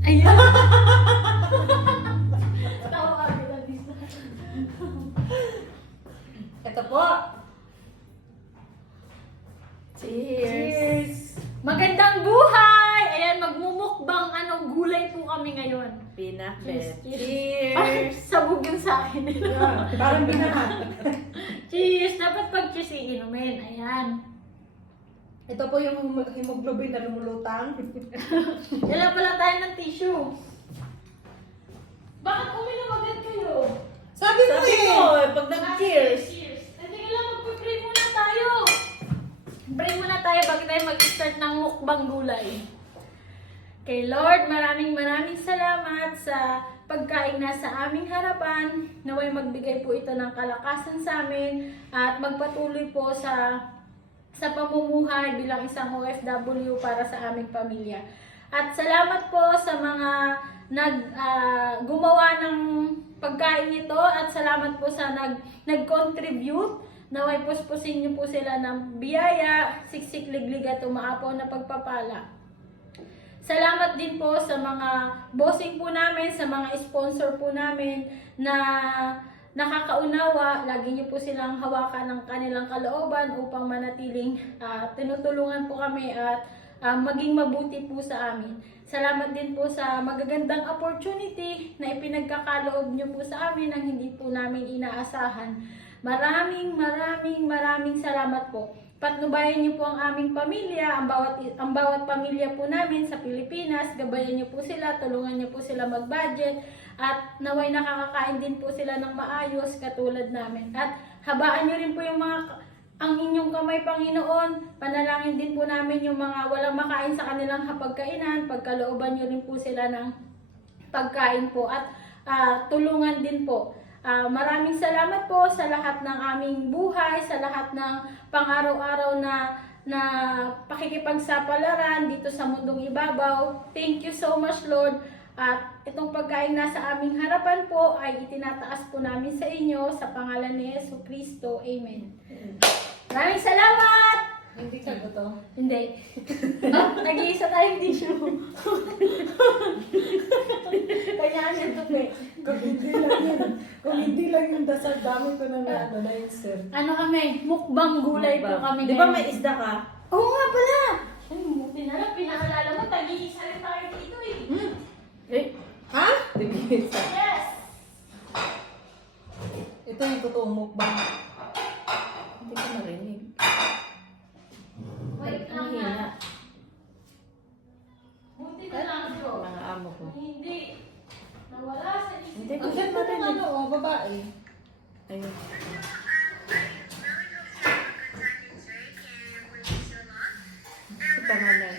Ayun. Tawa kami na dito. Ito po. Cheers! Magandang buhay! Ayan, magmumukbang gulay po kami ngayon. Pinakbet. Parang sabog yung sa akin. Parang binahat. Cheers! Dapat pag cheers iinumin. Ayan. Ito po yung hemoglobin na lumulutang. Dala pala tayo ng tissue. Bakit uminom agad kayo? Sabi mo pag nag-cheers. Cheers! Hindi ka lang magpipray muna tayo. Pray muna tayo bago tayo mag-start ng mukbang gulay. Kay Lord, maraming salamat sa pagkain na sa aming harapan. Naway magbigay po ito ng kalakasan sa amin at magpatuloy po sa pamumuhay bilang isang OFW para sa aming pamilya. At salamat po sa mga gumawa ng pagkain nito at salamat po sa nag-contribute. Naway puspusin niyo po sila ng biyaya, siksik, liglig at umaapaw na pagpapala. Salamat din po sa mga bossing po namin, sa mga sponsor po namin na nakakaunawa. Lagi niyo po silang hawakan ng kanilang kalooban upang manatiling tinutulungan po kami at maging mabuti po sa amin. Salamat din po sa magagandang opportunity na ipinagkakaloob niyo po sa amin nang hindi po namin inaasahan. Maraming salamat po. Patnubayan niyo po ang aming pamilya, ang bawat pamilya po namin sa Pilipinas. Gabayan niyo po sila, tulungan niyo po sila mag-budget at naway nakakakain din po sila ng maayos katulad namin. At habaan niyo rin po ang inyong kamay, Panginoon. Panalangin din po namin yung mga walang makain sa kanilang hapagkainan. Pagkalooban niyo rin po sila ng pagkain po at tulungan din po. Maraming salamat po sa lahat ng aming buhay, sa lahat ng pang-araw-araw na pakikipagsapalaran dito sa mundong ibabaw. Thank you so much, Lord. At itong pagkain nasa aming harapan po ay itinataas po namin sa inyo sa pangalan ni Yesu Kristo. Amen. Maraming salamat! Hindi ka gusto. Hindi. Nag-iisa tayong tissue. Kanya yung tupi. Kung hindi lang yung dasal, dami ko na na insert. Ano kami? Mukbang gulay po kami Di ba ngayon. may isda ka? Oo nga pala! Ay, muti na lang. Pinaalala mo, tag-iisa rin tayo dito eh. Eh, Ha? tigisa. Yes! Ito yung totoong mukbang. Hindi ko marinig. Wait lang Ang na. hina. Buti na lang bro. Mga amo ko. Hindi. Nawala sa isip. Hindi ko Ang siya ganda ng marinig. babae. Ayun. Sa pangalan.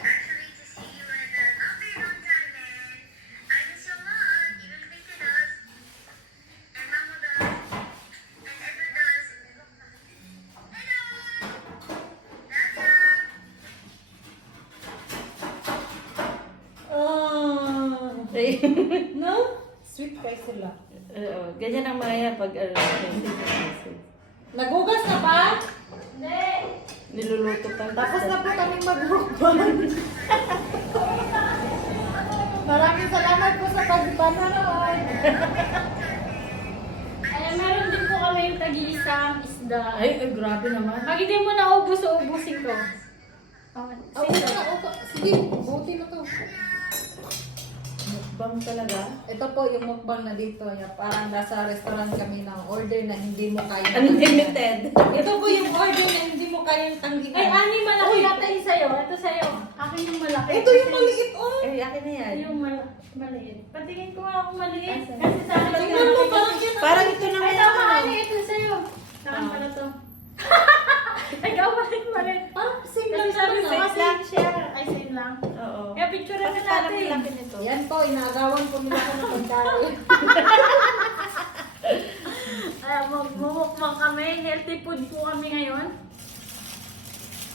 Ayun. No? Sweet kayo sila. Oo, ganyan ang maya pag hindi ko kasi. Nagugas na ba? Hindi. Niluluto pa. Tapos na po kami mag-mukbang. Maraming salamat po sa pagpanonood. Ay, meron din po kami yung tag-iisang isda. Ay, grabe naman. Pag hindi mo naubos, uubusin ko. Sige, buti na to. Mukbang talaga. Ito po yung mukbang na dito. Parang nasa restaurant kami ng order na hindi mo kaya. Unlimited. Ito po yung order na hindi mo kaya tanggihan. Ay, Ani, malaki yata yung sa'yo. Ito sa'yo. Akin yung malaki. Ito yung maliit oh. Eh, akin na yan. Yung maliit. Patingin ko nga akong maliit. Asa? Kasi sa akin Tingnan mo, parang yan. Parang ito na Ay, nga tama, ano. Ani. Ito sa'yo. Saan pala to? Ikaw maliit. Parang same Kasi lang sabi ko sa kasi share. Ay, same lang. Oo. Kaya picture na Kasi parang natin. laki nito. Yan po, inaagawan po nila ko ng pagkain. Ay, magmumukbang kami. Healthy food po kami ngayon.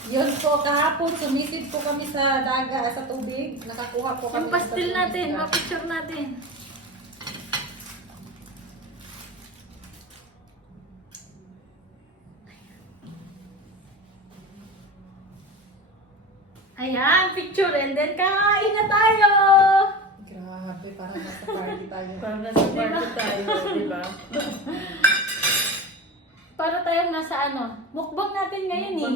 Yun po, kahapon sumisid po kami sa sa tubig. Nakakuha po kami. Yung pastil sa natin, tubig. mapicture natin. Ayan, picture and then kain na tayo! Grabe. Parang nasa party tayo, di ba? Para tayong nasa ano, mukbang natin ngayon eh.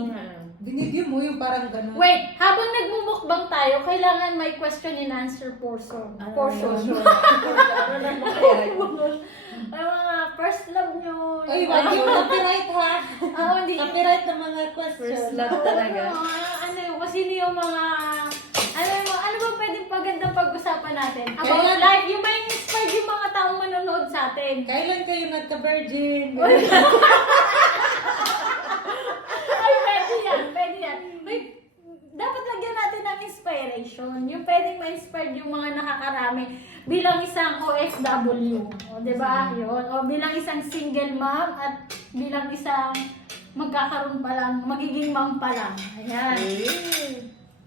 Binidyo mo yung parang ganun. Wait, habang nagmumukbang tayo, kailangan may question and answer portion. Portion. Ano na mo kaya? Ay, mga first love nyo. Ay, wag yung copyright ha. Hindi. Copyright ng mga question. First love talaga. Ano yung, kasi yung mga, ano ba pwedeng pagandang pag-usapan natin? About Kailan- life, yung may inspired yung mga taong manonood sa atin. Kailan kayo nagka-virgin? Ay, pwede yan, pwede yan. Wait, dapat lagyan natin ng inspiration. Yung pwedeng ma-inspired yung mga nakakarami bilang isang OFW. O, di ba? Yun. O bilang isang single mom at bilang isang magkakaroon pa lang, magiging mom pa lang. Ayan.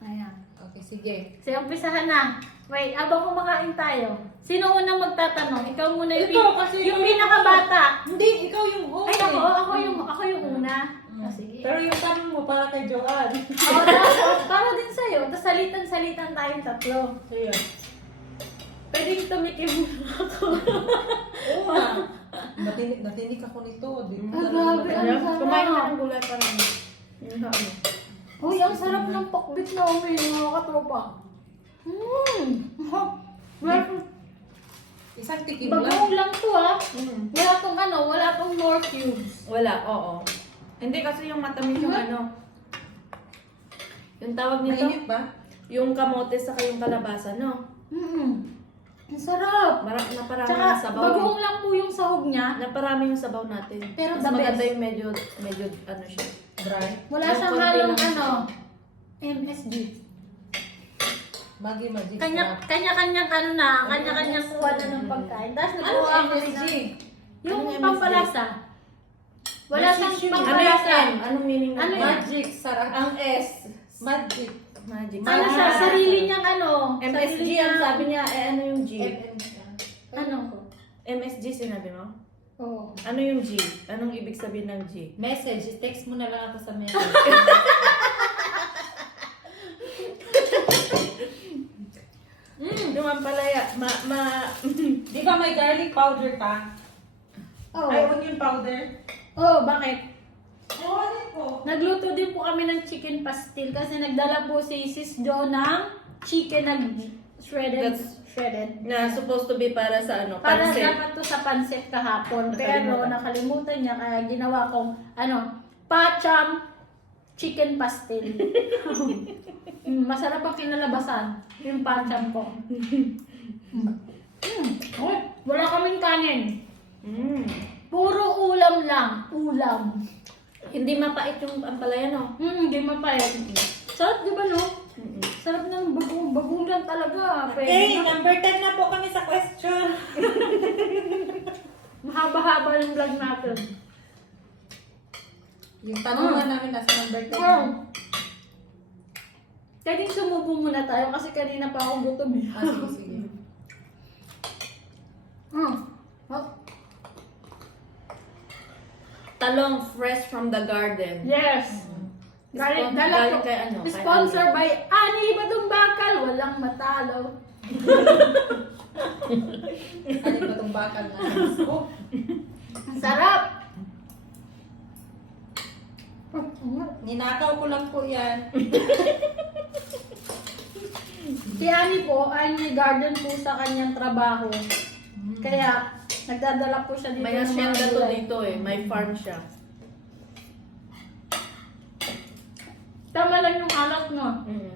Ayan. Okay, sige. So, umpisahan na. Wait, abang kumakain tayo. Sino unang magtatanong? Ikaw muna yung, Ikaw, kasi yung yung- pinakabata. Hindi, ikaw yung host. Ay, eh. ako yung una. Ah, sige. Pero yung tanong mo para kay Joanne. Tapos, para din sa'yo. Tapos salitan-salitan tayong tatlo. Sige. Pwedeng tumikim ako. Oo nga. Natinig ako nito. Di mo Ah, talaga- grabe. Ang sarap. Kumain na ng gulay parang yung ano. Uy, ang sarap ng pakbit na umi, mga katropa. Isang tikim lang. Bagong lang to ah. Wala tong more cubes. Wala, oo. Hindi kasi yung matamis yung ano. Yung tawag nito, Mainit ba? yung kamote sa yung kalabasa, no? Ang sarap. Naparami Tsaka, yung sabaw. bagong lang po yung sahog niya. Naparami yung sabaw natin. Pero mas the maganda best. yung medyo ano siya. Dry. Wala Yung siyang konti halong lang. ano, MSG. Magic sarap. Kanya-kanyang ano na, kanya-kanyang kuha na ng pagkain. Tapos Ano nagkuha ang kami MSG? ng- Yung Anong MSG? pampalasa. Wala siyang Message yun. Ano yung pampalasa. M? Anong meaning Ano ng yan? Magic sarap. Ang S. Magic. Magic. Ano sa sarili niyang ano? MSG sarili ang niyang- sabi niya, ano yung G? Ano? MSG sinabi mo? Oo. Ano yung G? Anong ibig sabihin ng G? Message. Text mo na lang ako sa message. Yung ampalaya, Di ba may garlic powder pa? Oo. Ay, onion powder? Oh, bakit? Ewan ko. Nagluto din po kami ng chicken pastil kasi nagdala po si Sis Jo ng chicken na shredded. na supposed to be para sa ano, Para pansit. dapat to sa pansit kahapon. Pero Nakalimutan. nakalimutan niya kaya ginawa kong pacham chicken pastil. Masarap ang kinalabasan. Yung pacham ko. Oh, wala kaming kanin. Mm. Puro ulam lang. Ulam. Hindi mapait yung ampalaya, no? Hindi mapayat. Sarap, di ba, no? Mm-mm. Sarap ng bagong lang talaga. Pwede Okay, na. number 10 na po kami sa question. Mahaba-haba yung vlog natin. Yung tanungan namin nasa number 10. Oh. Pwedeng sumubo muna tayo kasi kanina pa ako gutom eh. Ah, sige, sige. Oh. Talong fresh from the garden. Yes. Galing Galing kay ano? Kay Sponsor by Ani Batong Bakal. Walang matalo. Ano ba itong bakal na? Oh, Ang sarap. ninakaw ko lang po yan. Si Ani po ay may garden po sa kanyang trabaho. Kaya nagdadala po siya dito. May ng mga hacienda to gulay. dito eh. May farm siya. Tama lang yung alat mo.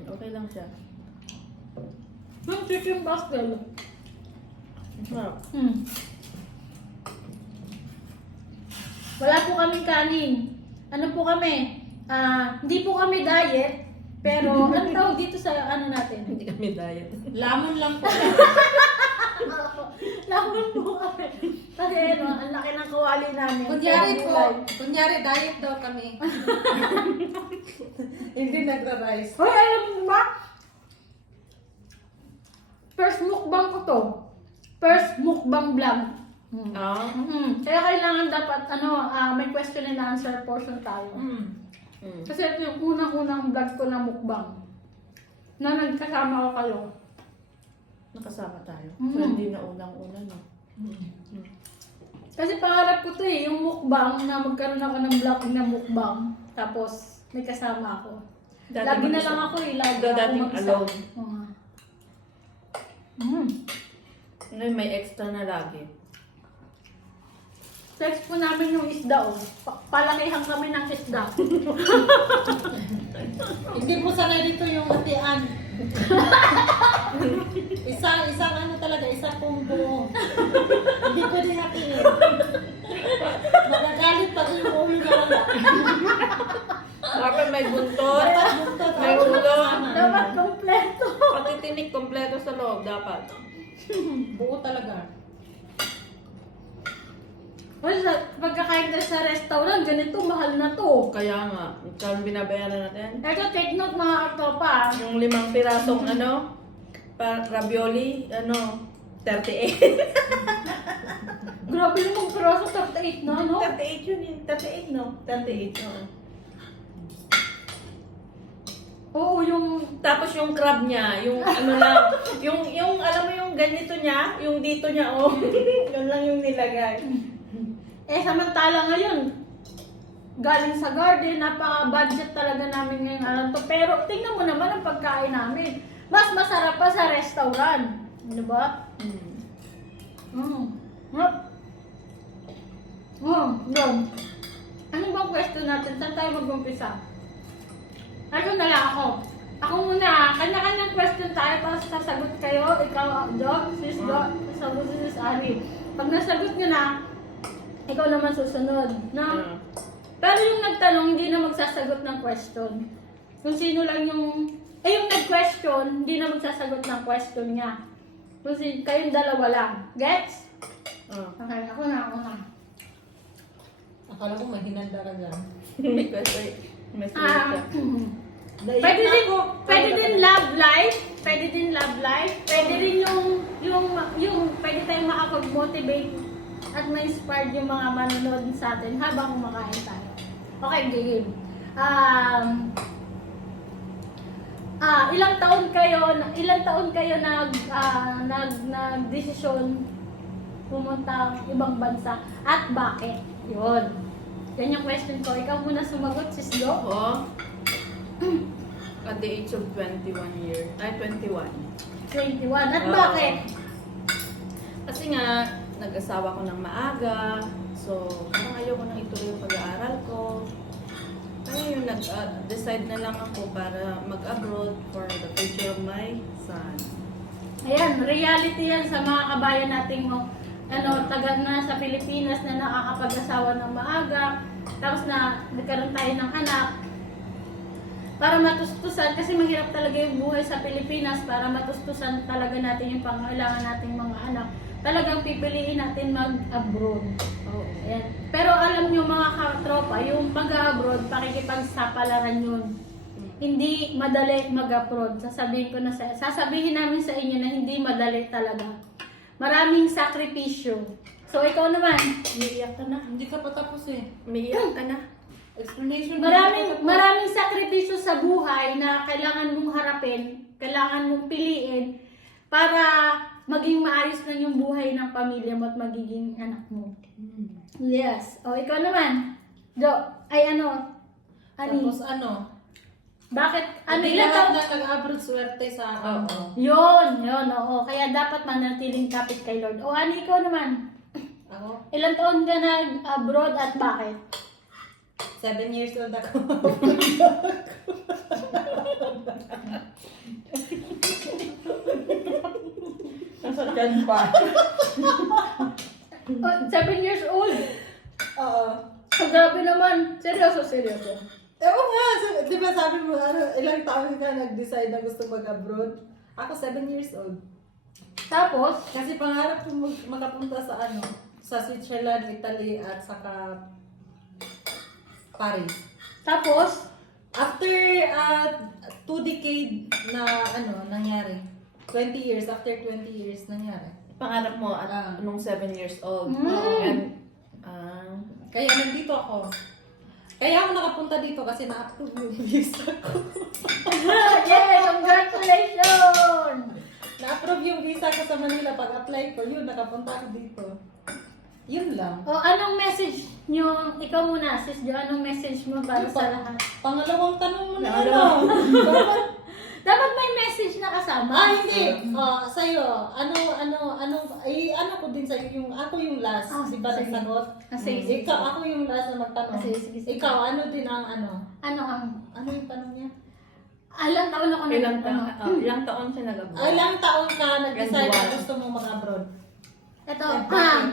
Okay lang siya. Yung chicken pastel. Sarap. Wala po kaming kanin. Ano po kami? Hindi po kami diet. Pero ano tawag dito sa ano natin? Hindi kami diet. Lamon lang po. Laban po kami. Kasi ang laki ng kawali namin. Kunyari Kaya po, gulay. kunyari diet daw kami. Hindi nagra-rice. Hoy, alam mo ba? First mukbang ko to. First mukbang vlog. Ah? Kaya kailangan dapat may question and answer portion tayo. Kasi ito yung unang-unang vlog ko na mukbang. Na nagkasama ko kayo. Nakasama tayo. Mm. So, hindi na unang-una, no? Kasi pangarap ko to eh, yung mukbang na magkaroon ako ng vlog na mukbang. Tapos may kasama ako. Lagi na lang ako eh, lagi ako dating mag-isa. alone. Oo. Ngayon may extra na lagi. Sex po namin yung isda oh. Palakihan kami ng isda. Hindi po sanay dito yung hatian. Isang ano talaga, isang pong buo. Hindi pwede hatiin. Magagalit pag yung uwi na wala. Dapat may buntot, Dapat buntot, may ako ulo, nakasama. Dapat kompleto. pati tinik kompleto sa loob dapat. Buo talaga. Well, pagkakain tayo sa restaurant, ganito, mahal na to. Kaya nga, kung binabayaran natin, Ito, take note mga katropa. yung 5 pirasong ravioli, 38. Grabe yung piraso, 38 na, no? 38 yun eh. 38, no? 38, oo. Oo, yung... Tapos yung crab niya, yung yung alam mo yung ganito niya, yung dito niya, oh. Yun lang yung nilagay. Eh, samantala ngayon, galing sa garden, napaka-budget talaga namin ngayong araw to. Pero tingnan mo naman ang pagkain namin. Mas masarap pa sa restaurant. Ano ba? Yep. Yun. Ano bang question natin? Saan tayo mag-umpisa? Ako na lang ako. Ako muna, kanya-kanyang question tayo, tapos sasagot kayo, ikaw, Jo, sis Jo, sasagot si sis Ari. Pag nasagot nyo na, ikaw naman susunod, no? Pero yung nagtanong, hindi na magsasagot ng question. Kung sino lang yung nag-question, hindi na magsasagot ng question niya. Kung kayong dalawa lang. Gets? Okay, ako na. Akala ko may hinanda ka dyan. May question. May Ah, solution. pwede din love life. Pwede din love life. Pwede rin yung pwede tayong makapag-motivate at ma-inspire yung mga manonood sa atin habang kumakain tayo. Okay, game. Ilang taon kayo nag-desisyon pumunta ibang bansa at bakit? Yun. Yan yung question ko. Ikaw muna sumagot, sis Jo. Ako, at the age of 21 years, 21. 21. At Oo. bakit? Kasi nga, nag-asawa ko ng maaga. So, parang ayoko nang ituloy yung pag-aaral ko. Kaya yun, nag-decide na lang ako para mag-abroad for the future of my son. Ayan, reality yan sa mga kabayan nating taga na sa Pilipinas na nakakapag-asawa ng maaga, tapos na nagkaroon tayo ng anak. Para matustusan, kasi mahirap talaga yung buhay sa Pilipinas, para matustusan talaga natin yung pangailangan nating mga anak. Talagang pipiliin natin mag-abroad. Oh. Ayan. Pero alam nyo mga katropa, yung pag-abroad, pakikipagsapalaran yun. Hindi madali mag-abroad. Sasabihin namin sa inyo na hindi madali talaga. Maraming sakripisyo. So ikaw naman, Umiiyak ka na. Hindi ka pa tapos eh. Umiiyak ka na. Explanation. maraming sakripisyo sa buhay na kailangan mong harapin, kailangan mong piliin para maging maayos na yung buhay ng pamilya mo at magiging anak mo. Yes. O ikaw naman, Jo, Ani? Tapos Bakit? hindi Ilan lahat taon? na nag-abroad swerte sa Oo. Yun, oo. Kaya dapat manatiling kapit kay Lord. O Ani, ikaw naman. Ako, Ilan taon ka nag-abroad at bakit? 7 years old ako. Nasakyan pa. 7 years old. Oo. Oh, grabe naman. Seryoso. Ewan nga, di ba sabi mo, ilang taon ka nag-decide na gusto mag-abroad? Ako 7 years old. Tapos, Kasi pangarap ko makapunta sa Switzerland, Italy, at saka Paris. tapos, After 2 decade na nangyari. 20 years, after 20 years nangyari. Pangarap mo at nung 7 years old. Mm. And, Kaya nandito ako. Kaya ako nakapunta dito kasi na-approve yung visa ko. yay! Congratulations! na-approve yung visa ko sa Manila. Pag-apply ko, yun, nakapunta ako dito. Yun lang. O, anong message nyo, ikaw muna, sis Jo, anong message mo para sa lahat? Pangalawang tanong mo na Pangalawang. Dapat, Dapat may message na kasama. hindi. Sa'yo, ano ko din sa'yo, ako yung last, di ba sige. nagsagot? Sige. Ikaw, ako yung last na magtanong. Sige. Ikaw, ano din ang Ano ang, ano yung tanong niya? ilang taon ako Ilang nag- taon, ilang taon siya nag-abroad? Ilang taon ka nag-decide na Graduate. gusto mo mag-abroad? Ito, Okay.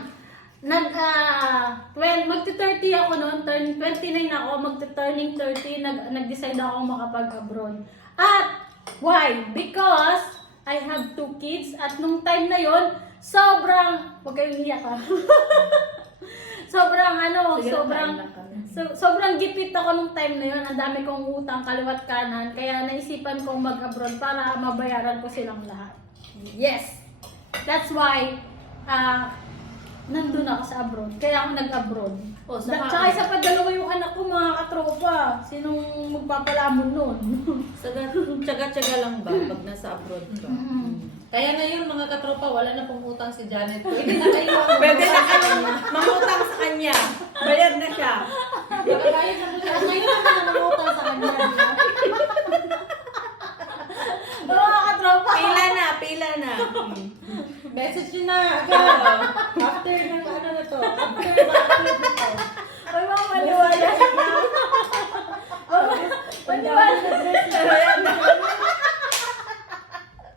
magti-30 ako noon, 29 ako, magti-turning 30, nag-decide ako makapag-abroad. At, why? Because I have 2 kids at nung time na yon sobrang, huwag kayong iyak ha. sobrang Sige, sobrang, kain lang kami. sobrang gipit ako nung time na yon. Ang dami kong utang, kaliwat kanan, kaya naisipan kong mag-abroad para mabayaran ko silang lahat. Yes! That's why, nandun ako sa abroad. Kaya ako nag-abroad. Oh, Tsaka isa pa dalawa yung anak ko, mga katropa. Sinong magpapalamon nun? Tsaga-tsaga lang ba pag nasa abroad ka? Kaya ngayon mga katropa, wala na pong utang si Janet. Pwede na kayo Pwede na kayong mangutang sa kanya. Bayad na siya. Magkakayod na po siya. Ngayon na mga mangutang sa kanya. Mga katropa. Pila na. Message nyo na agad. After ng ano na to. After ma-upload na to. Ay, mga maniwala. Maniwala. Bayad na.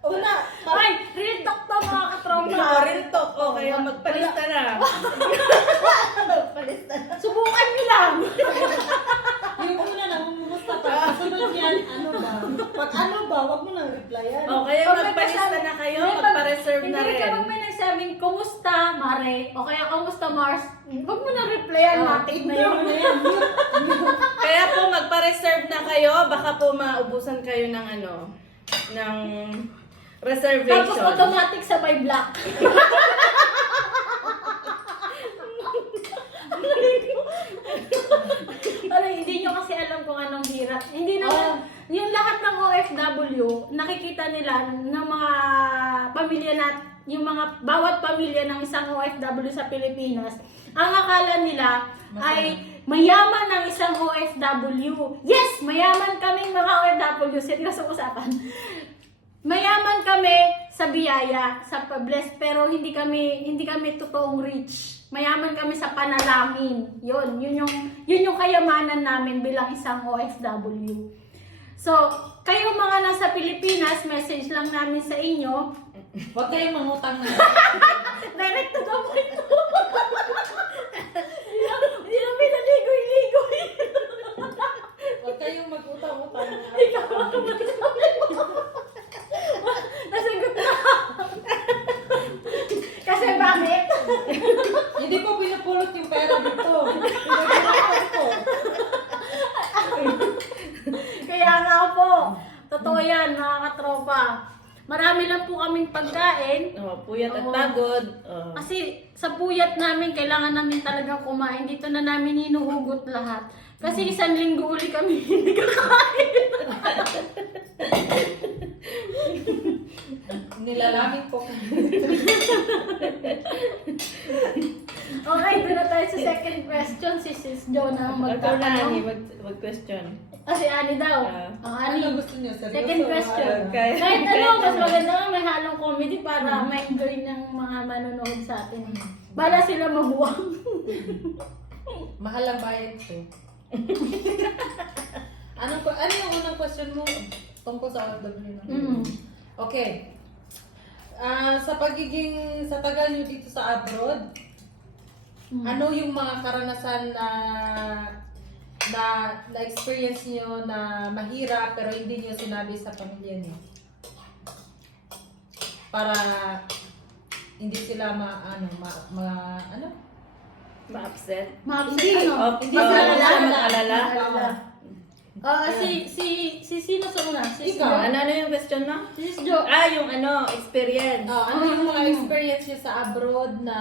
Una, Ay, real talk to mga katropa. Real talk. O, kaya magpalista na. Subukan nyo lang. yung una na, kumusta pa. Kasunod yan, ano ba? Pag ano ba, wag mo nang replyan. O, kaya magpalista na kayo. Magpa-reserve na Hindi rin. ka may nagsabing, kumusta, Mare? O kaya, kumusta, Mars? Huwag mo na replyan, matik na yun. Kaya po magpa-reserve na kayo, baka po maubusan kayo ng ng reservation. Tapos automatic sabay black. Hindi nyo kasi alam kung anong hirap. Hindi naman, yung lahat ng OFW, nakikita nila ng mga pamilya yung mga bawat pamilya ng isang OFW sa Pilipinas, ang akala nila ay mayaman ng isang OFW. Yes, mayaman kaming mga OFW. Seryoso usapan. Mayaman kami sa biyaya, sa bless, pero hindi kami totoong rich. Mayaman kami sa panalangin. Yun yung kayamanan namin bilang isang OFW. So, kayo mga nasa Pilipinas, message lang namin sa inyo. Huwag kayong mangutang na. Direct to the point. Hindi namin naligoy-ligoy. Huwag kayong mag-utang-utang. Ikaw ang nasagot na. Kasi bakit? Hindi ko pinupulot yung pera dito. Pinupulot ko. Kaya nga po, totoo yan mga katropa. Marami lang po kaming pagkain. Puyat at Oo. pagod. Kasi sa puyat namin, kailangan namin talaga kumain. Dito na namin hinuhugot lahat. Kasi 1 linggo uli kami hindi kakain. Nilalamig po. Okay, doon na tayo sa second question. Si Sis Jo na ang Ikaw na, Ani, magtatanong. mag-question. Si Ani daw. Ang Ani. Ano gusto niyo? Seryoso? Second question. Okay. Kahit ano, mas maganda nga may halong comedy para ma-enjoy ng mga manonood sa atin. Bala sila mabuwang. Mahal ang bayad ko. ano yung unang question mo tungkol sa OFW? Okay. Sa tagal nyo dito sa abroad, ano yung mga karanasan na experience nyo na mahirap pero hindi nyo sinabi sa pamilya nyo? Para hindi sila Ma-upset. Ma-upset ano? hindi mag-alala. mag-alala. Si sino sa una? Si Ikaw. Ano yung question mo? Si Sis Jo. Yung experience. Ano yung mga experience nyo sa abroad na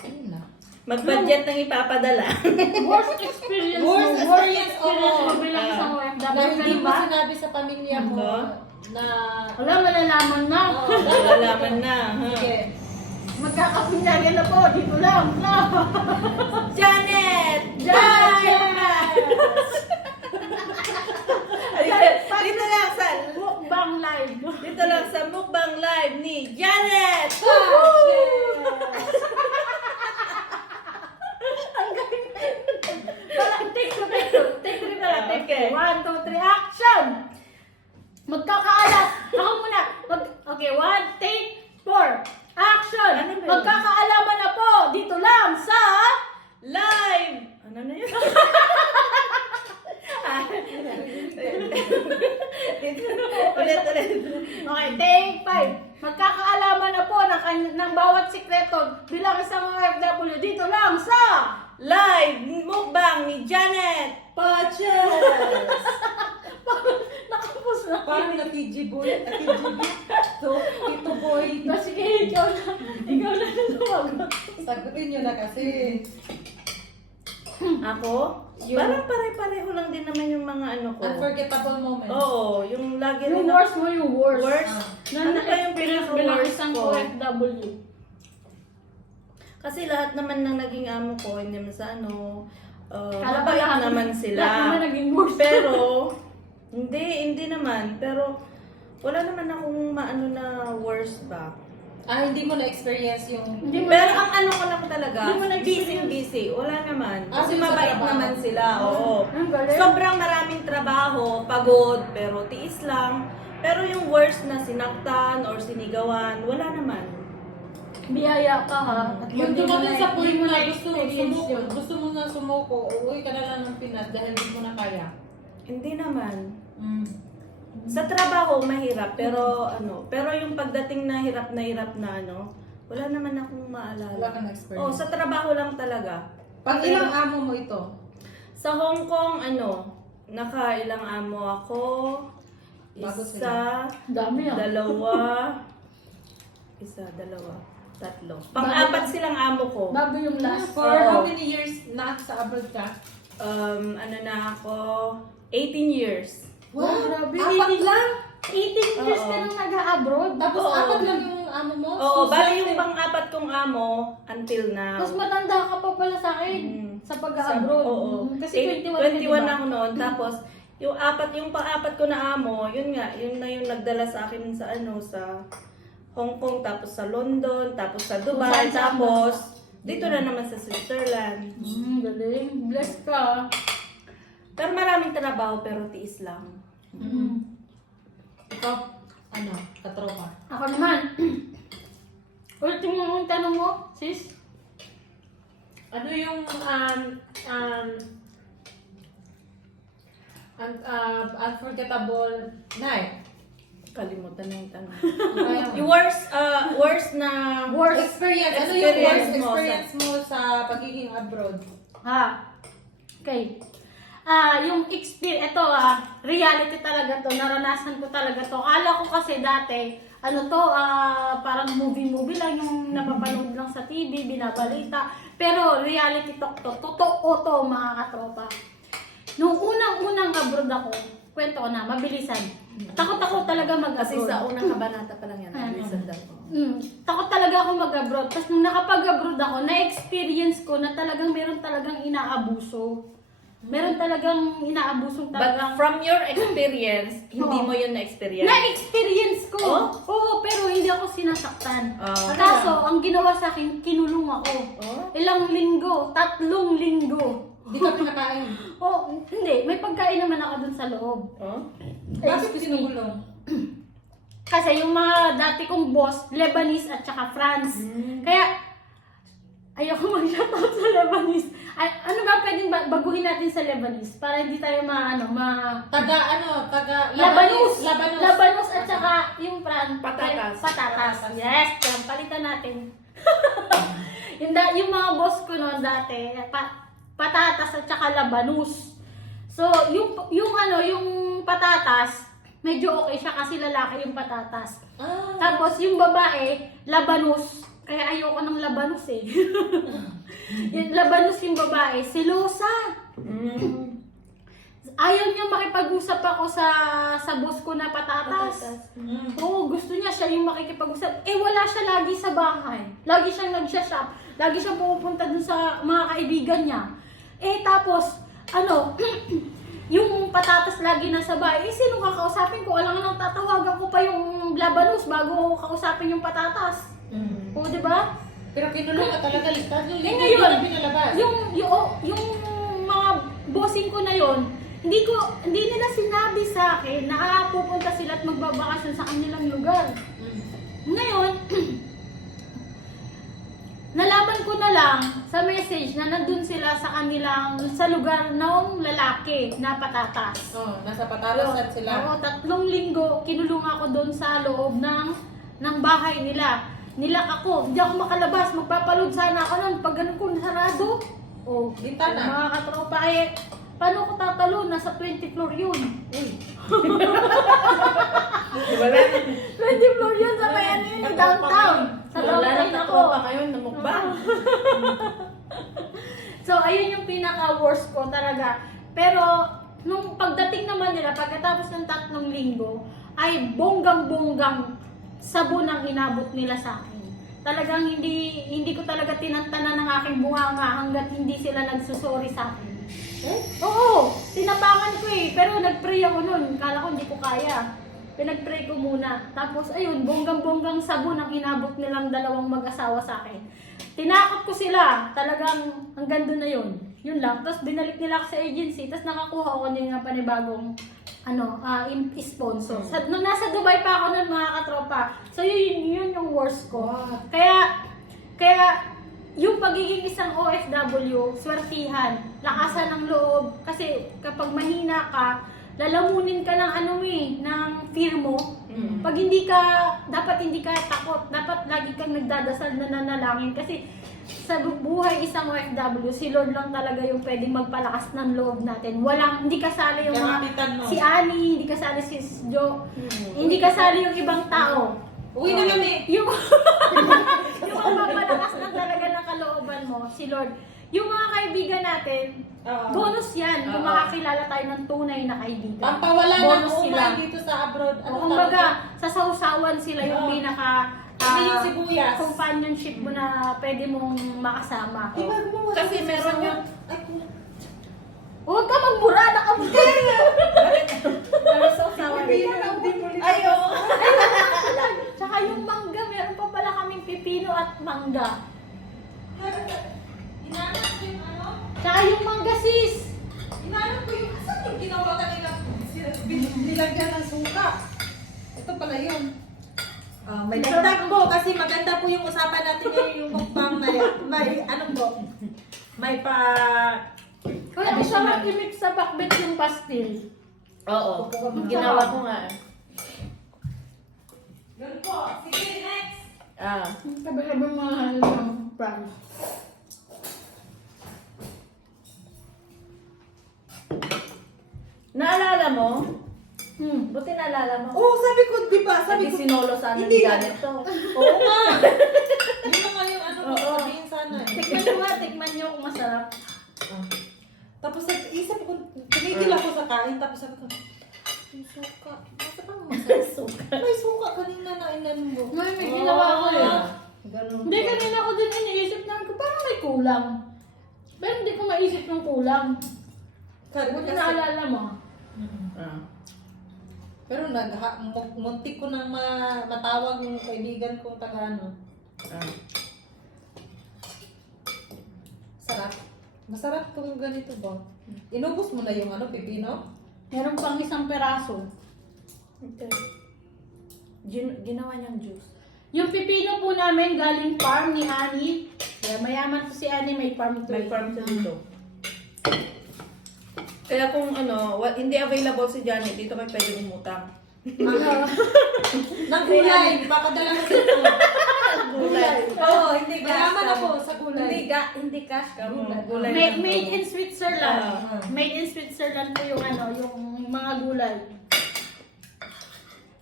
ayun na. Mag-budget ng ipapadala. Worst experience Worst mo. Worst experience, experience mo oo. bilang isang OFW. Na hindi Ganun mo ba? sinabi sa pamilya mo. Wala, malalaman na. Malalaman na. Ha? Sige. Magkakapinyagan na po. Dito lang. Janet! Janet! Dito lang sa Mukbang live. dito lang sa Mukbang Live ni Janet! Ang galing. Parang take two. Take three pala. Take Okay. 1, 2, 3, action! Magkakaalam. Ako muna. Okay, 1, take 4. Action! Ano ba yun? Magkakaalaman na po. Dito lang sa... Live! Ano na yun? Ulit. Okay, take 5. Magkakaalaman na po ng bawat sikreto bilang isang OFW dito lang sa... Live! Mukbang ni Janet! Pachas! Nakapos na. Parang na TG boy. So, ito boy. Sige, ikaw na. Ikaw na sumagot. Sagutin nyo na kasi. Ako? Parang pare-pareho lang din naman yung mga ano ko. Unforgettable moments. Oo, yung lagi Yung rin worst mo, yung worst. Worst? Ano ba yung bilang pinaka-worst isang ko? OFW? Kasi lahat naman ng naging amo ko, hindi naman sa ano, Kala ko mabait lahat- naman Lahat sila. naman naging worst. Pero, hindi naman. Pero, wala naman akong maano na worst ba. Hindi mo na-experience yung... Hindi mo Pero na- ang ano ko lang talaga, Hindi mo na-experience. busy. Wala naman. Ah, Kasi busy sa mabait trabaho. naman sila, oo. Ang galing. Sobrang maraming trabaho, pagod, pero tiis lang. Pero yung worst na sinaktan or sinigawan, wala naman. Biyaya ka ha. At Yung hindi mo dumating sa point hindi mo na na-experience yun. gusto mo na sumuko, uuwi ka na lang ng Pinas dahil hindi mo na kaya. Hindi naman. Sa trabaho, mahirap, pero pero yung pagdating na hirap na ano, wala naman akong maalala. Wala kang experience. Oh, sa trabaho lang talaga. Pag ilang amo mo ito? Sa Hong Kong, nakailang amo ako. Bago Isa, Dami ah. dalawa, tatlo. Pang-apat silang amo ko. Bago yung last. For Oo. how many years na sa abroad ka? Na ako, 18 years. Wow, grabe. Apat 18 lang? 18 years Oo. ka nang nag-abroad. Tapos Oo. apat lang yung amo mo? Oo, So, bali swerte. yung pang-apat kong amo until now. Mas matanda ka pa pala sa akin Mm. sa pag-abroad. Oo. Kasi 21 21 diba? ako noon. Tapos, yung pang-apat ko na amo, yun na yung nagdala sa akin sa sa Hong Kong, tapos sa London, tapos sa Dubai, Kung saan-saan tapos dito na naman sa Switzerland. Galing. Blessed ka. Pero maraming trabaho, pero tiis lang. Ikaw, katropa? Ako naman. Ultimo mong tanong mo, sis? Ano yung unforgettable night? Kalimutan na yung tanong. Yung Yung worst na... Worst. experience. Ano yung worst Experience mo experience mo sa pagiging abroad? Ha? Okay. Yung experience, ito reality talaga to, naranasan ko talaga to. Akala ko kasi dati, parang movie lang yung napapanood lang sa TV, binabalita. Pero reality talk to, totoo to mga katropa. Nung unang abroad ako, kwento ko na, mabilisan. Takot ako talaga mag-abroad. Kasi sa unang kabanata pa lang yan. Bilisan daw. Takot talaga ako mag-abroad. Tapos nung nakapag-abroad ako, na-experience ko na talagang meron talagang inaabuso. Meron talagang inaabusong But talagang... from your experience, hindi Oo. mo yun na-experience? Na-experience ko! Oh? Oo, pero hindi ako sinasaktan. Ah. Kaso, ang ginawa sa akin, kinulong ako. Oh? Ilang linggo, 3 linggo. Hindi ka pinakain. Oh, hindi. May pagkain naman ako dun sa loob. Oh? Bakit Excuse me. kinulong? Kasi yung mga dati kong boss, Lebanese at saka France. Kaya, ayoko mag-shoutout sa Lebanese. Ay, ano ba pwedeng baguhin natin sa Lebanese? Para hindi tayo Taga Labanus! Labanus. Labanus at saka yung Patatas. Patatas. Yes, yan, palitan natin. yung mga boss ko noon dati, patatas at saka Labanus. So, yung patatas, medyo okay siya kasi lalaki yung patatas. Tapos yung babae, Labanus. Kaya ayoko ng Labanus eh. Yung Labanus yung babae, silosa. ayaw niya makipag-usap ako sa boss ko na patatas. Oo, gusto niya siya yung makikipag-usap. Eh, wala siya lagi sa bahay. Lagi siyang nag-shop. Lagi siyang pumupunta dun sa mga kaibigan niya. Eh, tapos, yung patatas lagi nasa bahay. Eh, sino kakausapin ko? Alam nga nang tatawagan ko pa yung labanos bago kausapin yung patatas. Oo, di ba? Pero kinulong ka talaga, listad yung Eh, linggo, ngayon, hindi na pinalabas. yung mga bossing ko na yon, hindi nila sinabi sa akin na pupunta sila at magbabakasyon sa kanilang lugar. Ngayon, nalaman ko na lang sa message na nandun sila sa lugar ng lalaki na patatas. Oh, nasa patalasan sila. Oo, 3 linggo, kinulong ako doon sa loob ng bahay nila. Nilak ako, hindi ako makalabas, magpapaload sana ako nun. Pag ganun ko nasarado, Bintana. mga katropa, paano ko tatalo? Nasa 20th floor yun. 20th floor yun sa may downtown. Sa Wala downtown na ako. tropa kayo na mukbang. So, ayun yung pinaka-worst ko talaga. Pero, nung pagdating naman nila, pagkatapos ng 3 linggo, ay bonggang-bonggang sabon ang inabot nila sa akin. Talagang hindi ko talaga tinantanan ng aking bunganga hanggat hindi sila nagsusori sa akin. Oo, tinabangan ko eh. Pero nag-pray ako nun. Kala ko hindi ko kaya. Pinag-pray ko muna. Tapos ayun, bonggang-bonggang sabon ang inabot nilang 2 mag-asawa sa akin. Tinakot ko sila. Talagang hanggang doon na yun. Yun lang. Tapos binalik nila ako sa agency. Tapos nakakuha ako ng panibagong sponsor. Nung nasa Dubai pa ako nun, mga katropa. So yun yung worst ko. Kaya yung pagiging isang OFW, swertihan, lakasan ng loob. Kasi kapag mahina ka, lalamunin ka ng ng fear mo. Pag dapat hindi ka takot. Dapat lagi kang nagdadasal na nanalangin. Kasi sa buhay isang OFW, si Lord lang talaga yung pwedeng magpalakas ng loob natin. Hindi kasali yung Karapitan mo. si Annie, hindi kasali si Jo, hindi kasali yung ibang tao. Uwi na kami. Yung magpapalakas lang talaga ng kalooban mo, si Lord. Yung mga kaibigan natin, bonus yan kung makakilala tayo ng tunay na kaibigan. Pampawala ng Bonus sila. umay dito sa abroad. O, kumbaga, sa sausawan sila yung pinaka yung sibuyas. companionship mo na pwede mong makasama. Diba, gumawa Kasi siya sa meron sawa? yung... Ay, Huwag ka magbura na kamutin! Pero sa usawa Ay, oo. Tsaka yung mangga, meron pa pala kaming pipino at mangga. Inanap ko yung Tsaka yung mangga sis! Inanap ko yung asan yung ginawa kanina. Nilagyan ng suka. Ito pala yun. May dagdag po kasi maganda po yung usapan natin ngayon yung mukbang may ano po. May pa Kaya ang sarap i-mix sa bakbet yung pastil. Oo, ginawa ko nga. Yun po. Sige, next. Sabi-sabi mahal ng price. Naalala mo? Buti naalala mo. Oo, sabi ko, di ba? Sabi Sabi ko, sinolo sana Hindi ni nga. Janet to. oo nga. Yun naman yung ano ko Oo. sabihin sana eh. Tikman nyo kung masarap. Tapos isip ko, tumigil ako sa kain, tapos sabi ko, may suka. Basta bang masarap? May suka kanina na inan mo. May ginawa ko yun. Ganun. Hindi, kanina ko din iniisip namin ko, parang may kulang. Pero hindi ko maisip ng kulang. Buti naalala mo. Ah. Pero muntik ko nang matawag yung kaibigan kong taga-ano. Sarap. Masarap kung ganito ba? Inubos mo na yung pipino? Meron pang 1 peraso. Okay. Ginawa niyang juice. Yung pipino po namin galing farm ni Annie. Kaya mayaman to si Annie, may farm to. May farm sa dito. Kaya kung hindi available si Janet, dito may pwede umutang. Nang gulay, baka dala ko dito. Gulay. Oo, hindi cash Mayaman ka. ako sa gulay. Hindi cash ka mo. Gulay. Made in Switzerland. Ah. Made in Switzerland po yung yung mga gulay.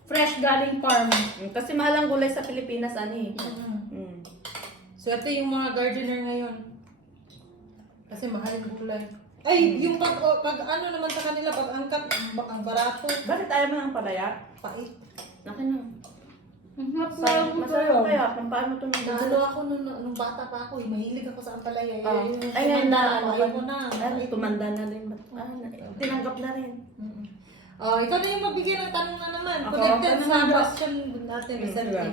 Fresh galing farm. Kasi mahal ang gulay sa Pilipinas, ani. Swerte yung mga gardener ngayon. Kasi mahal yung gulay. Ay, yung pag ano naman sa kanila, pag angkat, ang barato. Bakit ayaw mo ng palaya? Pait. Akin na. Masarap Kaya, paano ito Naano ako nung bata pa ako, mahilig ako sa ampalaya. Ay, ngayon na, ayaw ko na. tumanda na rin. Tinanggap na rin. Oh, ikaw na yung magbigay ng tanong na naman. Ako? Connected Ano sa naman ba? question natin Hmm, recently. diba?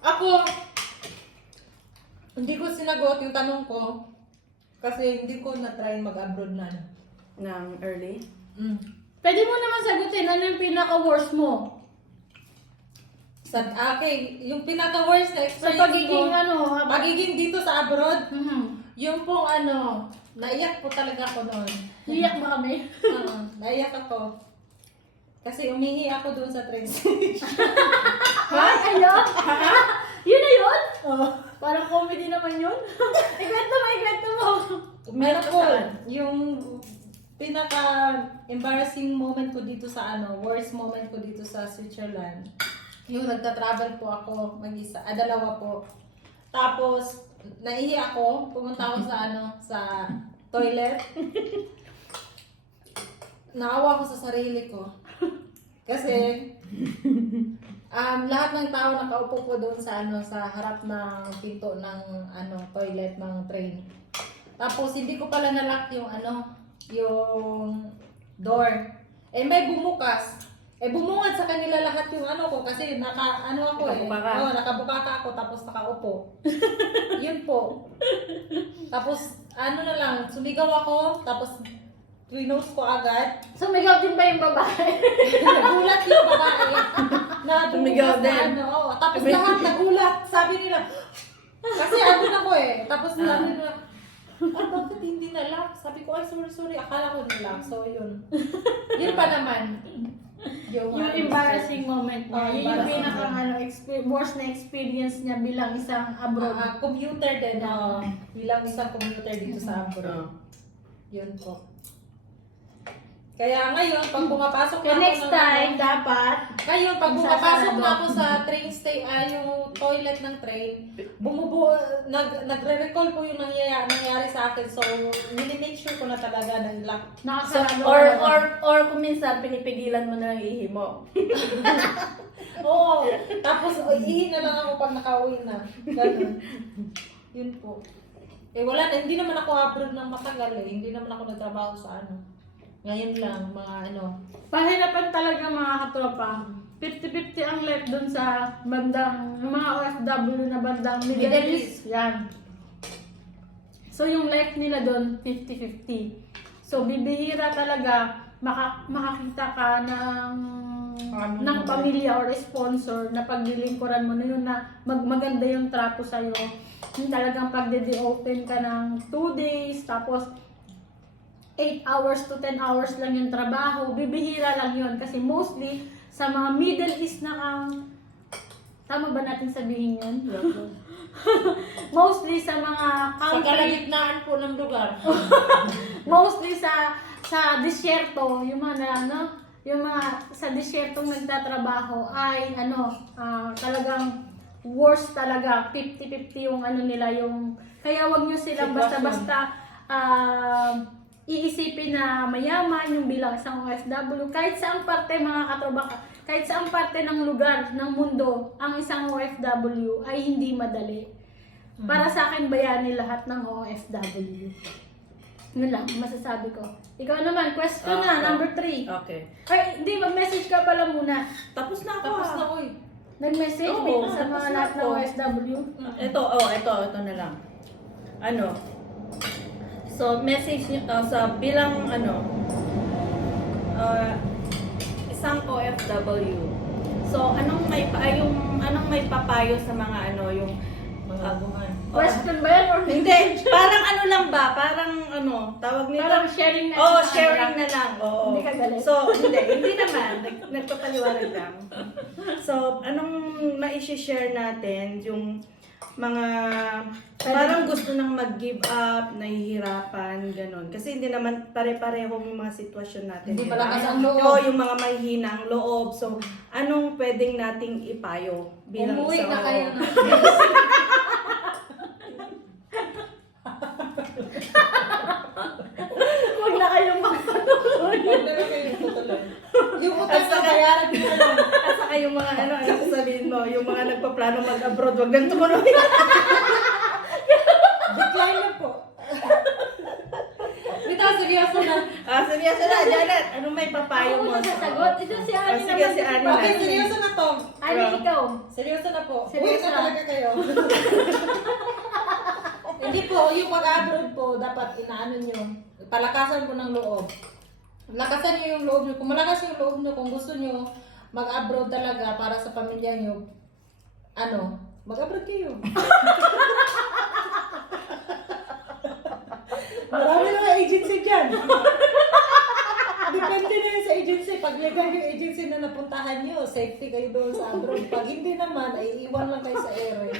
Ako, hindi ko sinagot yung tanong ko kasi hindi ko na-try mag-abroad na. Ng early? Pwede mo naman sagutin, ano yung pinaka-worst mo? Okay, yung pinaka-worst na Sa experience pagiging ko, ano, pagiging dito sa abroad, Mhm. yung pong ano, naiyak po talaga ako noon. Iyak ba kami? Naiyak ako. Kasi umingi ako doon sa train station. Ay, ayun! Yun na yun? Oh. Parang comedy naman yun. Ikwento mo. Meron po, Saan? yung pinaka-embarrassing moment ko dito sa worst moment ko dito sa Switzerland. Yung nagta-travel po ako mag-isa, dalawa po. Tapos, naihi ako, pumunta ako sa toilet. Naawa ako sa sarili ko. Kasi, lahat ng tao nakaupo po doon sa sa harap ng pinto ng toilet ng train. Tapos hindi ko pala nalock yung yung door. Eh may bumukas. Eh bumungad sa kanila lahat yung ko kasi Nakabuka ka. nakabuka ka ako tapos nakaupo. Yun po. Tapos na lang, sumigaw ako tapos twinos ko agad. Sumigaw din ba yung babae? Nagulat yung babae. Na Sumigaw bumukas din. Tapos lahat nagulat. Sabi nila, kasi na ko eh. Tapos sabi nila, bakit hindi na-lock? Sabi ko, ay sorry. Akala ko na-lock. So yun. Yun pa naman. Yung embarrassing moment niya. Yun yung Embarrassing worst na experience niya bilang isang abroad. Commuter din. Bilang isang commuter dito sa abroad. Yun po. Kaya ngayon, pag pumapasok Kaya na next ako time, dapat ngayon, pag Magsasarado. pumapasok na ako sa train yung toilet ng train, nagre-recall po yung nangyari sa akin. So, mini-make sure ko na talaga na lock. nakasarado. Or kung minsan, pinipigilan mo na yung ihi mo. Oo. Tapos, ihi na lang ako pag nakauwi na. Ganun. Yun po. Eh, wala na. Hindi naman ako abroad ng matagal eh. Hindi naman ako nagtrabaho sa Ngayon lang, mga Pahirapan talaga mga katropa. 50-50 ang left dun sa bandang, yung mga OFW na bandang Middle East. Yan. So yung life nila dun, 50-50. So bibihira talaga makakita ka ng pamilya or sponsor na paglilingkuran mo na yun na maganda yung trato sa'yo. Yung talagang pagde-open ka ng 2 days, tapos 8 hours to 10 hours lang yung trabaho, bibihira lang yun. Kasi mostly, sa mga Middle East na tama ba natin sabihin yun? Mostly sa mga Sa country, kalagitnaan po ng lugar. mostly sa disyerto, yung mga sa disyertong nagtatrabaho ay talagang worst talaga, 50-50 yung nila yung, kaya wag nyo silang basta-basta iisipin na mayaman yung bilang isang OFW. Kahit saang parte mga katropa, kahit saang parte ng lugar, ng mundo, ang isang OFW ay hindi madali. Para sa akin, bayani lahat ng OFW. Yun lang, masasabi ko. Ikaw naman, question na, number 3. Okay. Ay, hindi, mag-message ka pala muna. Tapos na ako. Tapos na ko eh. Nag-message Oo, sa tapos mga na lahat ng ako. OFW. Ito na lang. So, message nyo sa bilang isang OFW. So, anong may papayo sa mga yung Mga aguhan. Question ba yan or hindi, parang lang ba? Parang tawag nila? Parang sharing na. Sharing na lang. Oo. Hindi ka galit? So, hindi naman. Nagpapaliwanag lang. So, anong ma-share natin yung mga parang gusto nang mag-give up, nahihirapan, ganun. Kasi hindi naman pare-parehong yung mga sitwasyon natin. Hindi diba? malakas ang loob. Oo, yung mga mahihinang loob. So, anong pwedeng nating ipayo bilang Umuwi na kayo na. yung mga nagpaplano mag-abroad, wag nang tumuloy. Decline na po. Bitaw, seryoso na. Seryoso na, Janet. Ano may papayo Ako mo? na sasagot. Ito si Ani Sige, naman. si Ani Okay, na. seryoso na to. Ani, ikaw. Seryoso na po. Seryoso Uy, na na. talaga kayo. Hindi po, yung pag-abroad po, dapat inaano nyo. Palakasan po ng loob. Lakasan nyo yung loob nyo. Kung malakas yung loob nyo, kung gusto nyo mag-abroad talaga para sa pamilya nyo, mag-abroad kayo. Marami mga agency dyan. Depende na yun sa agency. Pag legal yung agency na napuntahan nyo, safety kayo doon sa abroad. Pag hindi naman, ay iwan lang kayo sa ere.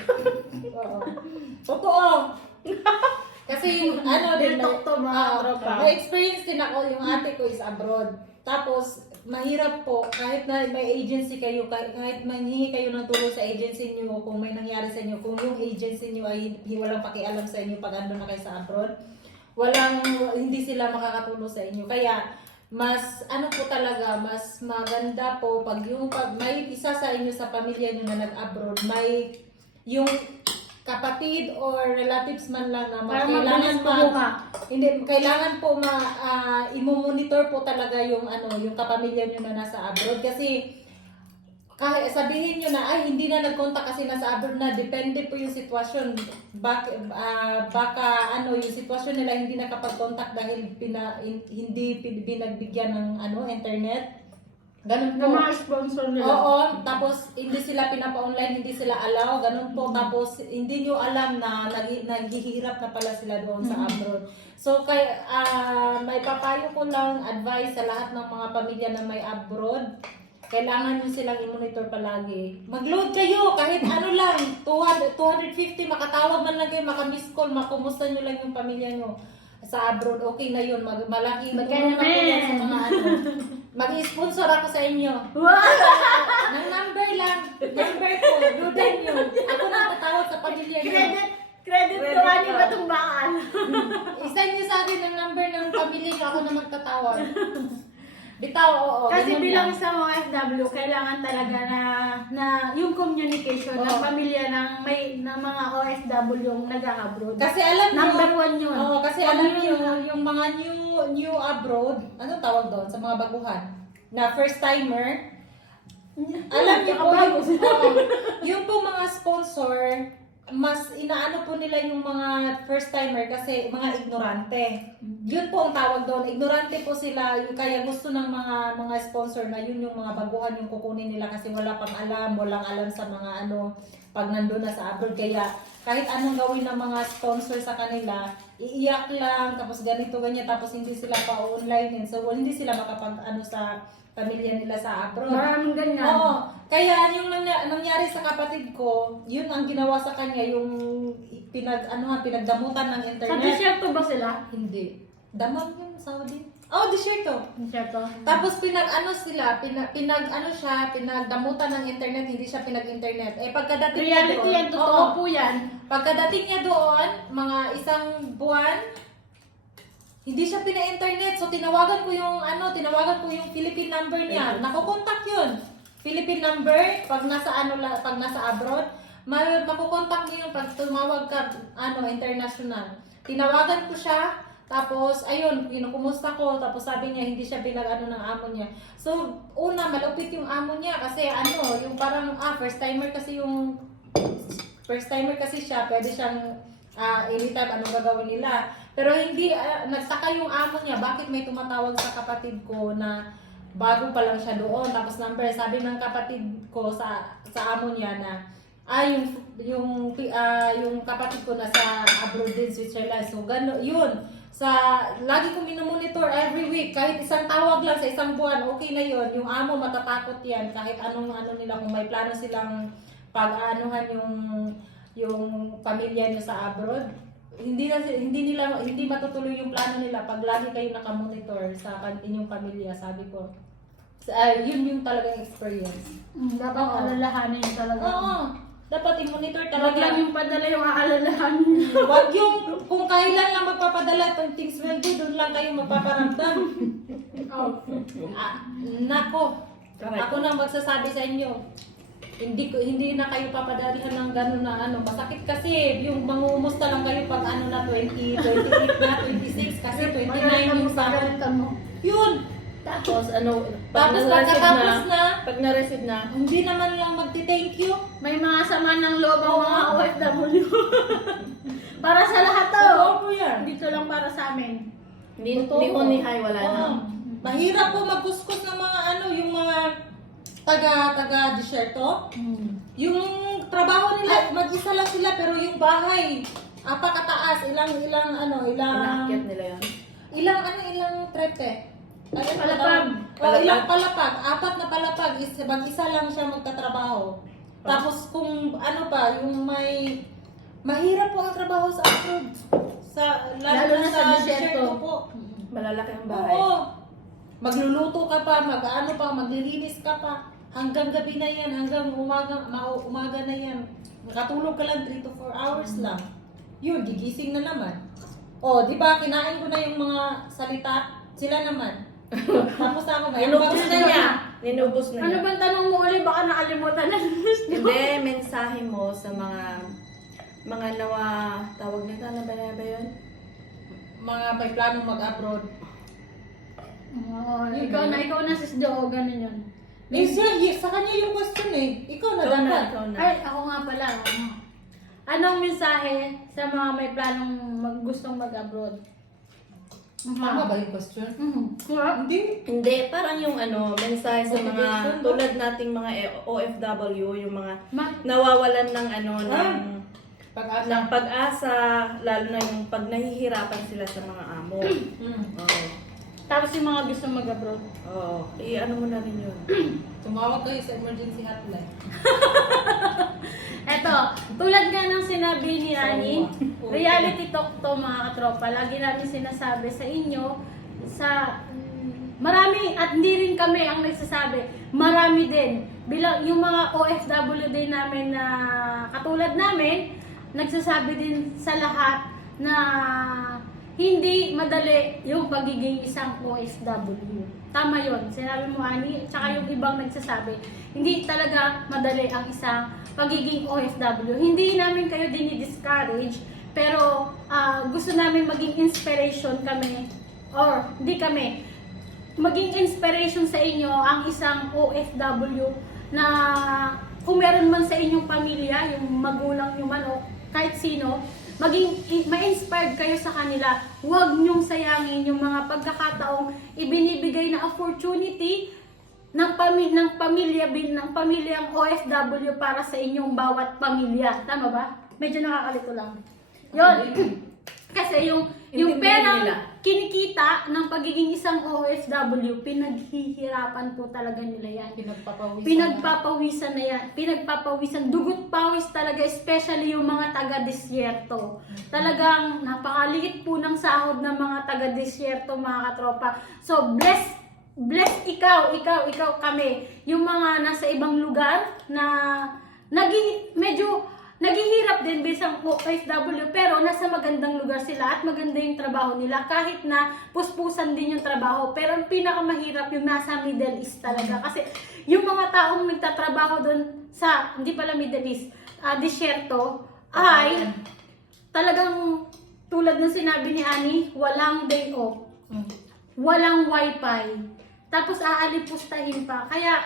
Oo. Totoo. Kasi yung din, Talk to mga tropa. may experience din ako, yung ate ko is abroad. Tapos, mahirap po, kahit na may agency kayo, kahit manghingi kayo ng tulong sa agency nyo, kung may nangyari sa inyo, kung yung agency nyo ay walang pakialam sa inyo pag ando na kayo sa abroad, hindi sila makakatulong sa inyo. Kaya, mas po talaga, mas maganda po pag may isa sa inyo sa pamilya nyo na nag-abroad, may yung kapatid or relatives man lang na Para mabilis kumuha. kailangan po i-monitor po talaga yung yung kapamilya nyo na nasa abroad kasi kahit sabihin nyo na ay hindi na nag-contact kasi nasa abroad na, depende po yung sitwasyon. Baka yung sitwasyon nila hindi nakapag-contact dahil hindi binagbigyan ng internet. Ganun po. Ng mga sponsor nila. Oo, tapos hindi sila pinapa-online, hindi sila allow, ganun po. Tapos hindi nyo alam na naghihirap na pala sila doon sa abroad. So may papayo ko lang advice sa lahat ng mga pamilya na may abroad. Kailangan nyo silang i-monitor palagi. Mag-load kayo kahit lang, 250, makatawag man lang kayo, maka-miss call, makumusta nyo lang yung pamilya nyo sa abroad. Okay na yun, malaking tulong na po yan sa mga mag-sponsor ako sa inyo. Ng number ko, dudan nyo. Ako na tatawag sa pamilya nyo. Credit to Ani Batumbaan. Isa nyo sa akin ang number ng pamilya nyo, ako na magtatawag. Bitaw, oo. Kasi ganun bilang lang. sa mga FW, kailangan talaga na yung communication ng Oo. pamilya ng mga OFW yung nag-abroad. Kasi alam nyo, Number one yun. Oo, kasi Pag alam yun- nyo, yung mga new abroad, anong tawag doon sa mga baguhan? Na first timer, alam nyo po, yung po mga sponsor, mas inaano po nila yung mga first timer kasi mga ignorante. Yun po ang tawag doon. Ignorante po sila, kaya gusto ng mga sponsor na yun yung mga baguhan yung kukunin nila kasi walang alam sa mga pag nandun na sa abroad. Kaya kahit anong gawin ng mga sponsor sa kanila, iiyak lang, tapos ganito, ganyan, tapos hindi sila pa-online. So hindi sila makapag sa pamilya nila sa abroad. Maraming ganyan. Oo. Kaya yung nangyari sa kapatid ko, yun ang ginawa sa kanya, yung pinagdamutan ng Sa internet. desierto ba sila? Hindi. Damang yun, Saudi. Oh, desierto. Desierto. Tapos pinagdamutan ng internet, hindi siya pinag-internet. Pagkadating niya Reality doon, yan, totoo po yan. pagkadating niya doon, mga isang buwan, hindi siya pina-internet. So tinawagan ko yung Philippine number niya. Nakokontak yun. Philippine number pag nasa abroad, makukontak mo yun pag tumawag ka international. Tinawagan ko siya. Tapos, ayun, kinukumusta ko. Tapos sabi niya, hindi siya ng amo niya. So, malupit yung amo niya. Kasi yung parang, first timer kasi siya. Pwede siyang, anytime anong gagawin nila. Pero hindi, nagsaka yung amo niya. Bakit may tumatawag sa kapatid ko na bago pa lang siya doon. Tapos sabi ng kapatid ko sa amo niya na, yung kapatid ko nasa abroad din, Switzerland. So, yun. Lagi ko minomonitor every week, kahit isang tawag lang sa isang buwan, okay na yun. Yung amo matatakot yan, kahit anong nila, kung may plano silang pag-aanuhan yung pamilya niyo sa abroad, hindi matutuloy yung plano nila pag lagi kayo nakamonitor sa inyong pamilya, sabi ko. Yun yung talagang experience. Dapat Oo. alalahanin yung talaga. Oo. Dapat i-monitor Huwag talaga. lang yung padala yung aalalahanin. Wag yung kung kailan lang magpapadala itong things will do, doon lang kayo magpaparamdam. Oh. Nako, Correct. ako nang magsasabi sa inyo. hindi na kayo papadalihan ng gano'n na ano. Masakit kasi yung mangumusta lang kayo pag ano na 28 na, 26 kasi 29 yung sahod. Yun. Tapos ano, Tapos na-receive pagkatapos na, pag na-receive na, hindi naman lang magti-thank you. May mga sama ng loob ang mga OFW. Para sa lahat to. Totoo po yan. Dito lang para sa amin. ni Totoo. ni hi wala na. Oo. Mahirap po magkuskus ng mga ano, yung mga taga-disyerto. Yung trabaho nila, mag-isa lang sila, pero yung bahay, apakataas, ilang Inaakyat nila yun. ilang trepe. Palapag. Ilang palapag, 4 na palapag, mag-isa lang siya magtatrabaho. Tapos kung ano pa, yung mahirap po ang trabaho sa abroad. Lalo na sa disyerto po. Malalaki ang bahay. Oo. Magluluto ka pa, maglilinis ka pa. Hanggang gabi na yan, hanggang umaga na yan. Nakatulog ka lang 3 to 4 hours lang. Yun, gigising na naman. O, di ba, kinain ko na yung mga salita. Sila naman. Tapos ako, may Ninubos na niya. Ninubos na Ano niya. bang tanong mo ulit? Baka nakalimutan na. Hindi, mensahe mo sa mga nawa, tawag nito, ano ba yun? Mga may planong mag-abroad. Oo, ikaw na sis Do, ganun yun. Sa kanya yung question eh. Ikaw na Ikaw na, dapat. ikaw na. Ay, ako nga pala. Anong mensahe sa mga may planong gustong mag-abroad? Tama ba yung question? Hindi. Hindi, parang yung mensahe sa mga Motivation ba? tulad nating mga OFW, yung mga Ma- nawawalan ng Pag-asa. ng pag-asa, lalo na yung pag nahihirapan sila sa mga amo. Oo. Tapos yung mga gustong mag-abroad. Oo. Ano mo na rin yun. Tumawag kayo sa emergency hotline. Eto, tulad nga ng sinabi ni Annie, Oo. reality talk to mga katropa. Lagi namin sinasabi sa inyo, marami, at hindi rin kami ang nagsasabi, marami din. Bilang yung mga OFW din namin na katulad namin, nagsasabi din sa lahat na hindi madali yung pagiging isang OFW. Tama yon, sinabi mo Ani, tsaka yung ibang nagsasabi, hindi talaga madali ang isang pagiging OFW. Hindi namin kayo dinidiscourage, pero gusto namin maging inspiration kami, or hindi kami, maging inspiration sa inyo ang isang OFW na kung meron man sa inyong pamilya, yung magulang nyo man o kahit sino, maging ma-inspired kayo sa kanila. Huwag nyong sayangin yung mga pagkakataong ibinibigay na opportunity ng pamilyang OFW para sa inyong bawat pamilya. Tama ba? Medyo nakakalito lang. Yun. Kasi yung Intindihin perang nila. kinikita ng pagiging isang OFW, pinaghihirapan po talaga nila yan. Pinagpapawisan na yan. Pinagpapawisan. Dugot pawis talaga, especially yung mga taga-disyerto. Talagang napakaliit po ng sahod ng mga taga-disyerto, mga katropa. So, bless ikaw kami. Yung mga nasa ibang lugar na medyo naghihirap din bilang OFW, pero nasa magandang lugar sila at maganda yung trabaho nila kahit na puspusan din yung trabaho. Pero ang pinakamahirap yung nasa Middle East talaga, kasi yung mga taong nagtatrabaho doon sa, hindi pala Middle East, disyerto, ay talagang tulad ng sinabi ni Annie, walang day off, walang wifi, tapos aalipustahin pa. Kaya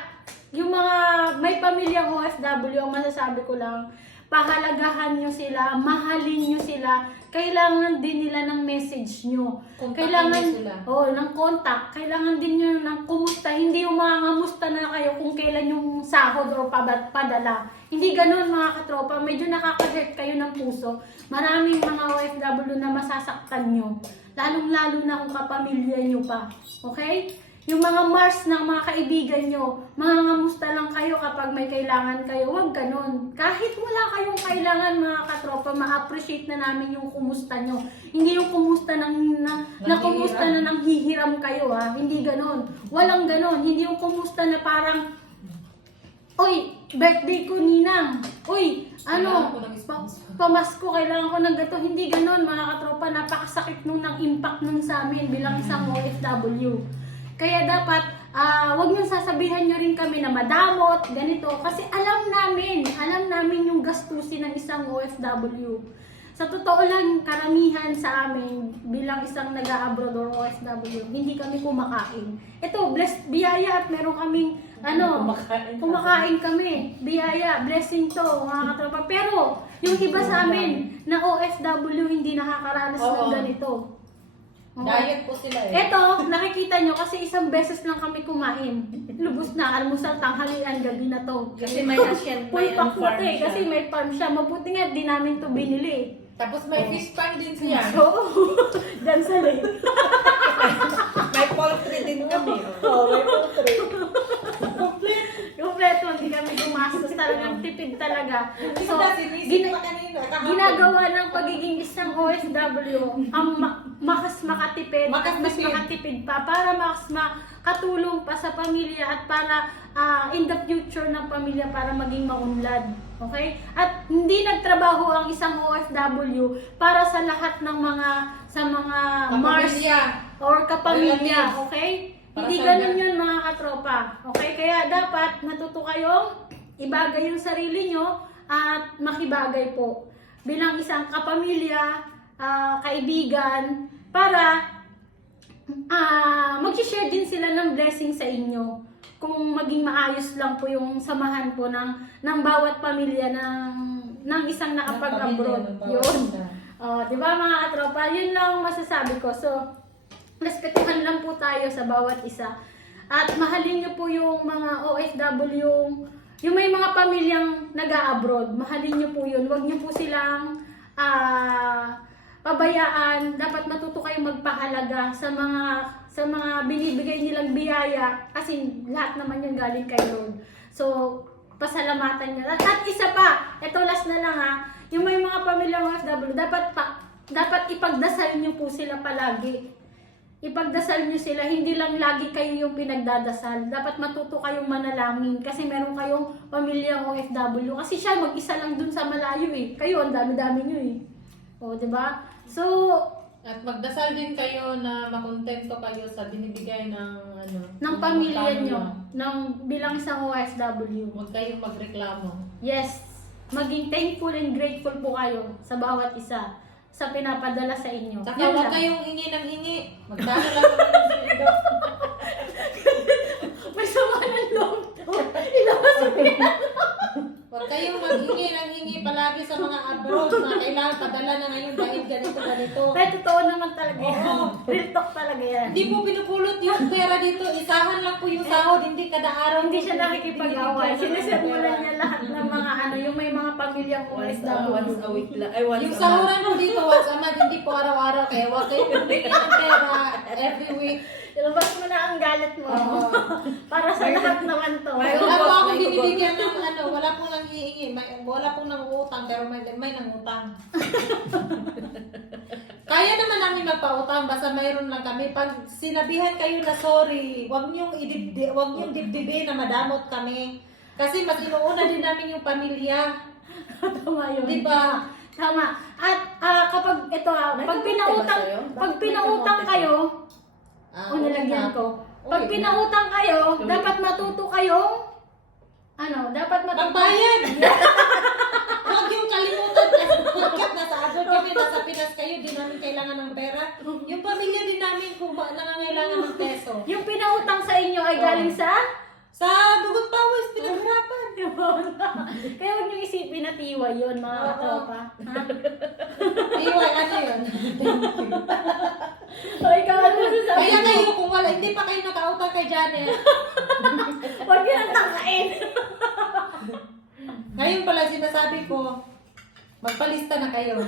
yung mga may pamilyang OFW, ang masasabi ko lang, pahalagahan nyo sila, mahalin nyo sila, kailangan din nila ng message nyo. Kailangan ng contact, kailangan din nyo ng kumusta, hindi yung mga ngamusta na kayo kung kailan yung sahod o padala. Hindi ganun mga katropa, medyo nakaka-hurt kayo ng puso. Maraming mga OFW na masasaktan nyo, lalong-lalo na kung kapamilya nyo pa. Okay? Yung mga Mars ng mga kaibigan nyo, mga ngamusta lang kayo kapag may kailangan kayo, wag ganun. Kahit wala kayong kailangan mga katropa, ma-appreciate na namin yung kumusta nyo. Hindi yung kumusta na kumusta na nang hihiram kayo ha, hindi ganun. Walang ganun, hindi yung kumusta na parang, oy, birthday ko ninang, oy, pamasko, kailangan ko ng gato. Hindi ganun mga katropa, napakasakit nung ng impact nung sa amin bilang isang OFW. Kaya dapat wag niyo sasabihan niyo rin kami na madamot, ganito. Kasi alam namin yung gastusin ng isang OFW. Sa totoo lang, karamihan sa amin bilang isang nag-a-abroad or OFW, hindi kami kumakain. Ito, blessed, biyaya at meron kaming kumakain kami. Biyaya, blessing to, mga katropa. Pero, yung iba sa amin na OFW hindi nakakaranas ng ganito. Diet po sila eh. Ito, nakikita nyo kasi isang beses lang kami kumain. Lubos na, almusal, tanghalian, gabi na to. Kasi may Asian, may Full pack na farm to eh, siya. kasi may farm siya. Mabuti nga, di namin to binili. Tapos may fish pan din siya. So, dyan sa lake. May poultry din kami. Oo, may poultry. Kompleto, hindi kami gumastos. Talagang tipid talaga. So, ginagawa ng pagiging isang OFW ang mas makatipid at mas makatipid pa para mas makatulong pa sa pamilya at para in the future ng pamilya para maging maunlad. Okay? At hindi nagtrabaho ang isang OFW para sa lahat ng mga Mars or kapamilya. Okay? Hindi ganun yun mga katropa. Okay? Kaya dapat natuto kayong ibagay yung sarili nyo at makibagay po bilang isang kapamilya, kaibigan, para mag-share din sila ng blessing sa inyo. Kung maging maayos lang po yung samahan po ng bawat pamilya ng isang nakapag-abroad. Yun. Di ba mga katropa? Yun lang ang masasabi ko. So, respetuhan lang po tayo sa bawat isa. At mahalin nyo po yung mga OFW, yung may mga pamilyang nag-a-abroad. Mahalin nyo po yun. Huwag nyo po silang pabayaan. Dapat matuto kayong magpahalaga sa mga binibigay nilang biyaya. Kasi lahat naman yun galing kay Lord. So, pasalamatan nyo. At isa pa, ito last na lang yung may mga pamilyang OFW, dapat ipagdasal nyo po sila palagi. Ipagdasal nyo sila, hindi lang lagi kayo yung pinagdadasal. Dapat matuto kayong manalangin kasi meron kayong pamilyang OFW. Kasi siya mag-isa lang dun sa malayo eh. Kayo, ang dami-dami nyo eh. O, diba? So, at magdasal din kayo na makontento kayo sa binibigay ng pamilya nyo, bilang isang OFW. Huwag kayong magreklamo. Yes, maging thankful and grateful po kayo sa bawat isa sa pinapadala sa inyo. Saka Yun huwag lang. kayong hingi ng hingi. Magdala lang kami ng sweldo. May sama ng loob to. Ilabas mo yan. Huwag kayong maghingi ng hingi palagi sa mga abroad na kailangan padala na ngayon dahil ganito. Pero totoo naman talaga yan. Oo. Real talk talaga yan. Hindi po pinupulot yung pera dito. Isahan lang po yung sahod. Hindi kada araw. Hindi siya nakikipag-away. Binibigyan ng Sinisermonan pera. niya lahat ng mga yung may mga pamilyang Once OFW. a week lang. Ay, once Yung a month. sahuran mo dito, once a month, hindi po araw-araw. Kaya huwag kayong bibigyan ng pera every week. Ilabas mo na ang galit mo. Oo. Para sa lahat naman to. May Wala po hugot, akong may hugot. binibigyan ng wala pong nanghihingi. Wala pong nangutang, pero may nangutang. Kaya naman namin magpautang, basta mayroon lang kami. Pag sinabihan kayo na sorry, huwag niyong dibdibin na madamot kami. Kasi mas inuuna din namin yung pamilya. Tama yun. Diba? Tama. At kapag ito May pag kamote pinautang, ba sa'yo? pag Bakit may pinautang kamote kayo, Ah, nilagyan ko. Pag Okay. pinautang kayo, Lumit. dapat matuto kayong dapat matuto. Magbayad! Huwag yung kalimutan kasi pagkat nasa abroad kami, nasa Pinas kayo, di namin kailangan ng pera. Yung pamilya din namin kung nangangailangan ng peso. Yung pinautang sa inyo ay galing sa Sa dugot pawis, pinaghirapan. Kaya huwag niyo isipin na tiwa yun, mga Oo. katropa. Ha? Iwan, ano yun? O ikaw, ano sasabi Kaya mo? kayo, kung wala, hindi pa kayo nakautang kay Janet. Huwag yun ang tangkain. Ngayon pala sinasabi ko, magpalista na kayo.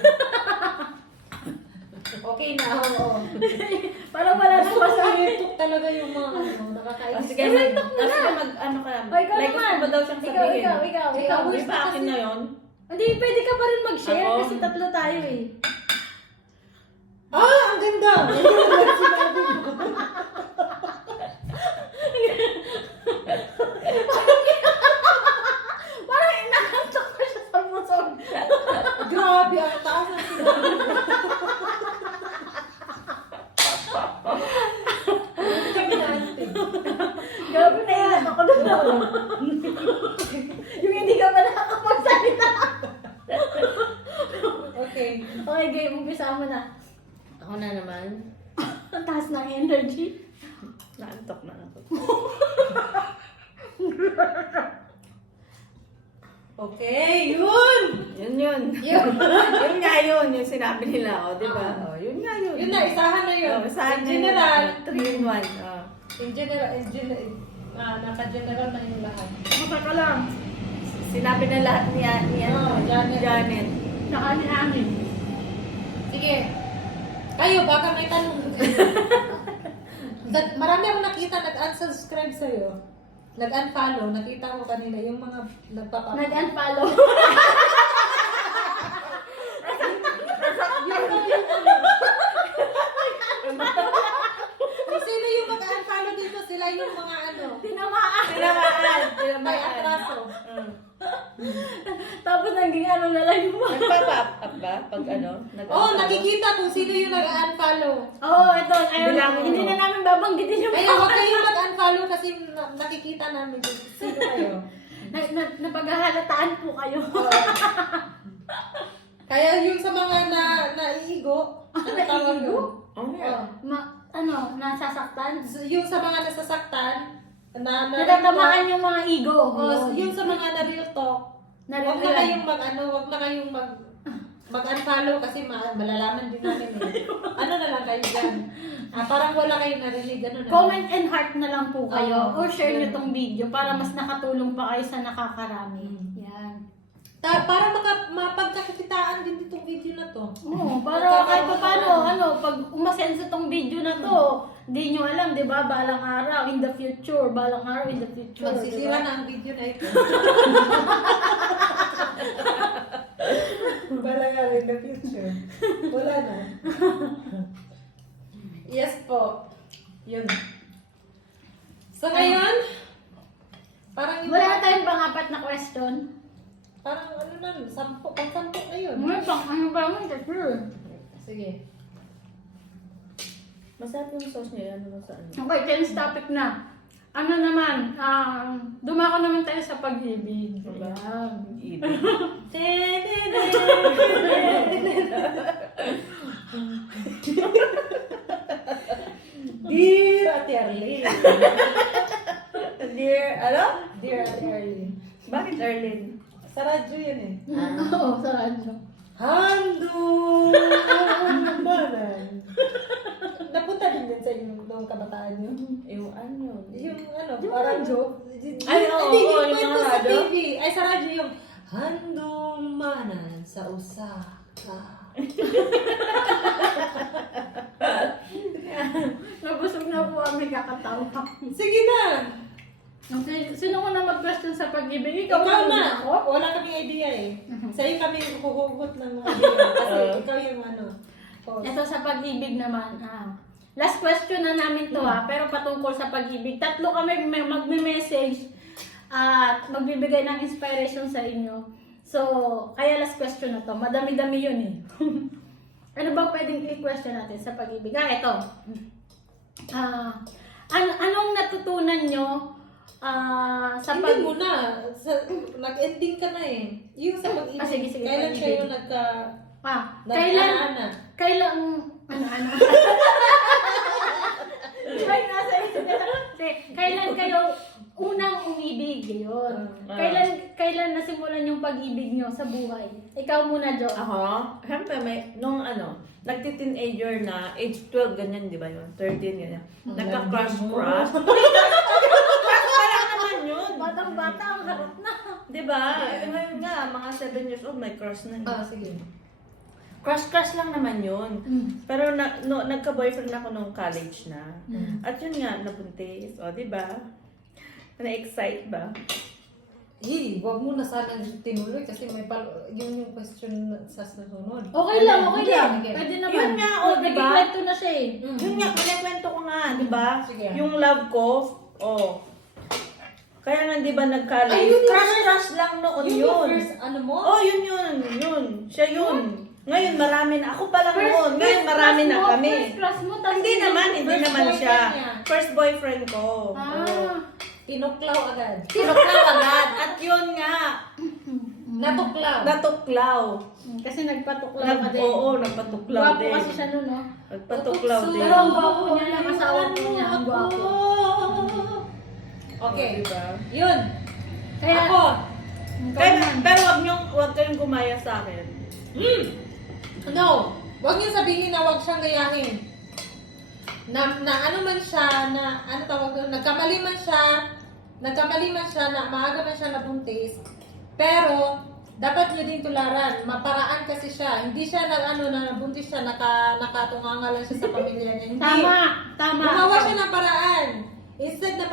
Okay na, oo. Parang wala nang masabi. Tuk talaga yung mga nakakainis. Sige, ano ka. O, ikaw Like, naman. gusto mo daw siyang sabihin. Ikaw. Di ba akin na yun? Hindi, pwede ka pa rin mag-share Ako? kasi tatlo tayo eh. Ang ganda! Parang inakantok ko siya sa musog. Grabe, ang taas ng sinabi. Okay. Okay, game. Umpisa mo na. Ako na naman. Ang taas ng energy. Naantok na ako. Okay, yun! Yun. Yun nga yun. Yung sinabi nila, di ba? Yun nga yun. Yun na, isahan na yun. Isahan In general, 3 in 1. in general, naka-general na yung lahat. Mata ka lang. Sinabi na lahat niya, Janet. Saka ni Amin. Sige. Kayo, baka may tanong. Marami akong nakita nag-unsubscribe sa'yo. Nag-unfollow. Nakita ko kanina yung mga nagpapapalo. Nag-unfollow. Kung sino yung mag-unfollow dito, sila yung mga ano. Tinamaan. May atraso. Tapos naging ano na lang yung mga. Nagpa-pop up ba? Pag ano? Oo, nakikita kung sino yung nag-unfollow. Oo, ito. Ayun, Bilangin hindi mo. na namin babanggitin yung Kaya huwag kayong mag-unfollow kasi nakikita namin kung sino kayo. Napaghahalataan po kayo. Kaya yung sa mga naiigo, ano tawag yun? Nasasaktan? Yung sa mga nasasaktan, Natatamaan yung mga ego. yung sa mga na-real talk, huwag na kayong huwag na kayong mag-unfollow kasi malalaman din namin eh. Ano na lang kayo dyan? Parang wala kayong narinig, ano na. Comment and heart na lang po kayo. Oo. Or share nyo tong video para mas nakatulong pa kayo sa nakakarami. Yan. Para mapagkakitaan din itong video na to. Oo, para kahit pa paano, pag umasenso tong video na to, di nyo alam, di ba, balang araw, in the future, Magsisira na ang video na ito. Balang araw in the future. Wala na. Yes po. Yun. So ngayon, parang Wala na tayong pang-apat na question. Parang ano na, pang-sampo na yun. May ano ba mo, sure. Sige. Masarap yung sauce niya. Ano sa ano? Okay, tense topic na. Ano naman, dumako naman tayo sa pag-ibig. Diba? Ayan. Ibig. Dear Ate Arlene. Dear, ano? Dear Ate Arlene. Bakit Arlene? Sa radyo yan eh. Oo, sa radyo. Hando! Manan. Napunta din yan sa inyong noong kabataan nyo. Yung ano? Yung ano, Yung parang radyo? Ay, oo, Hindi, oo, yung yung kwento mga sa radyo? TV. Ay, sa radyo yung Handong manan sa Osaka. Nabusog na po kami kakatawa. Sige na! Okay, sino ko na mag-question sa pag-ibig? Ikaw Ikaw na! ako? Wala kaming idea eh. Sa'yo kami huhugot ng idea. Kasi ikaw yung ano. Ito sa pag-ibig naman. Last question na namin to pero patungkol sa pag-ibig. Tatlo kami magme-message at magbibigay ng inspiration sa inyo. So, kaya last question na to. Madami-dami yun eh. Ano bang pwedeng i-question natin sa pag-ibig? Ito. Anong natutunan nyo sa Hindi mo na. Nag-ending ka na eh. Yung sa pag-ibig. Sige, Kailan pag-ibig. kayo kailan Ay, nasa isip ko. Kailan kayo unang umibig? Yun. Kailan nasimulan yung pag-ibig nyo sa buhay? Ikaw muna, Jo. Ako? Siyempre, nung nagti-teenager na, age 12, ganyan, di ba yun? 13, ganyan. Nagka-crush. Crush pa lang naman yun. Batang-bata, ang harap na. Di ba? Ngayon nga, mga 7 years old, may crush na. sige. Crush lang naman yun. Pero nagka-boyfriend ako nung college na. At yun nga, nabuntis. O, di ba? Na-excite ba? Wag mo na sana tinuloy kasi may yun yung question sa susunod. Okay lang. Sige. Pwede naman. Yun nga, diba? Nagkikwento na siya eh. Yun nga, kinikwento ko nga, di ba? Sige. Yung love ko, kaya nga, di ba, nag-college? Ay, yun yung Crush lang noon Yung yun. first, ano mo? Oh, yun. Siya yun. Ngayon, marami na. Ako pa lang noon. Ngayon, First marami crush na mo, kami. First crush mo, tapos Hindi naman First siya. boyfriend niya. First boyfriend ko. Oo. Tinuklaw agad. Tinuklaw agad. At yun nga, Natuklaw. Natuklaw. Kasi nagpatuklaw ka din. Oo, nagpatuklaw Gwapo din. kasi siya nun, no? Nagpatuklaw din. Pero ang gwapo niya lang, asawa ko niya, ang gwapo. Okay. Diba? Yun. Kaya, Ako. Pero wag kayong gumaya sa akin. No. Huwag niyo sabihin na huwag siyang gayahin. Na ano man siya, na ano tawag doon, nagkamali man siya na maaga man siya nabuntis. Pero, dapat niyo din tularan. Maparaan kasi siya. Hindi siya nabuntis siya, nakatunganga lang siya sa pamilya niya. Hindi. tama. Gumawa siya ng paraan. Instead na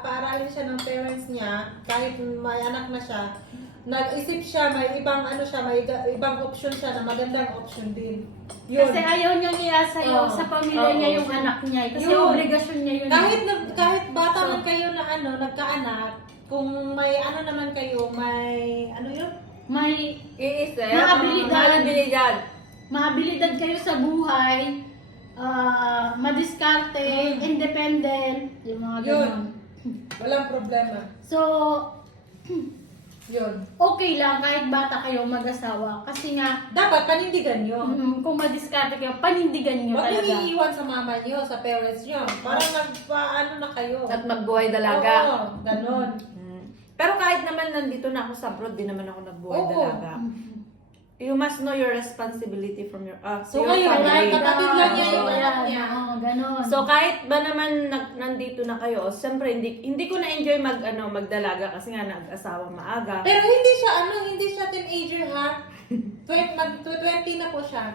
paaralin siya ng parents niya, kahit may anak na siya, nag-isip siya, may ibang ibang option siya na magandang option din. Yun. Kasi ayaw niya sa'yo, Oo. sa pamilya niya yung Oo. anak niya. Kasi Yun. obligasyon niya yun. Kahit bata man kayo na nagkaanak, kung may naman kayo, may yun? May Iisip. Maabilidad. Maabilidad kayo sa buhay, madiskarte, independent, yung mga Yun. ganun. Walang problema. So, Yun. okay lang kahit bata kayo mag-asawa. Kasi nga, Dapat panindigan nyo. kung madiskarte kayo, panindigan nyo Huwag nyo talaga. iiwan sa mama nyo, sa parents nyo. Parang na kayo. At magbuhay dalaga. Oo, ganon. Pero kahit naman nandito na ako sa abroad, di naman ako nagbuhay Oo. dalaga. You must know your responsibility from your So to your ngayon, family. kapatid lang niya yung Oo. anak niya. Oo, ganun. So kahit ba naman nandito na kayo, siyempre hindi ko na-enjoy magdalaga kasi nga nag-asawa maaga. Pero hindi siya teenager ha. 20 na po siya.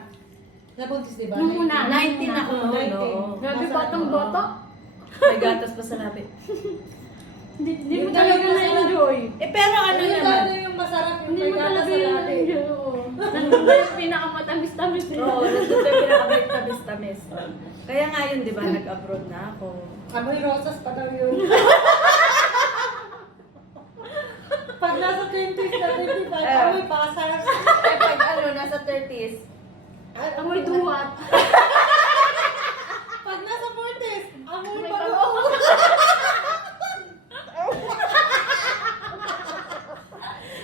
Nabuntis, di ba? Nung una, 19 ako noon, 19. no? Grabe Nasa- batang bata. May gatas pa sa labi. Hindi mo Yung talaga talaga na-enjoy. Pero ano Yung naman? yung masarap yung Hindi mo may talaga gata sa yun labi. na-enjoy. Oo. Nandun ba yung pinakamatamis-tamis nila? Oo, nandun tayo pinakabait tamis-tamis. Kaya nga yun, di ba, nag-abroad na ako. Amoy rosas pa daw yun. Pag nasa 20s na 25, amoy pasas. Eh, pag nasa 30s, Amoy duwat. Pag nasa 40s, amoy Amoy bago.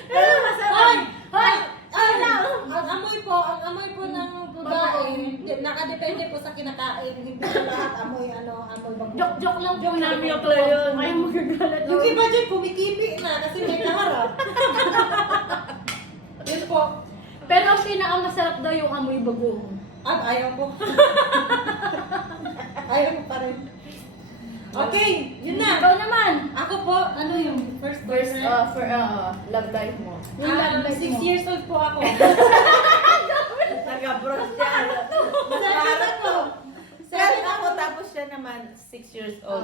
Pero masarap. Hoy! Ang amoy po ng babae, nakadepende po sa kinakain. Hindi po lahat amoy bago. Joke lang po namin. Joke lang yun. Ay, magagalat Yung yun. iba dyan, kumikipi na kasi may kaharap. Yun po. Pero ang pinakamasarap daw yung amoy bagoong. Ayaw ko. Ayaw ko pa rin. Okay, yun na. Ikaw naman. Ako po, ano yung first first, boyfriend? for love life mo. Yung love life 6 mo. years old po ako. Nag-abroad siya. Seven ako. Seven ako, tapos siya naman 6 years old.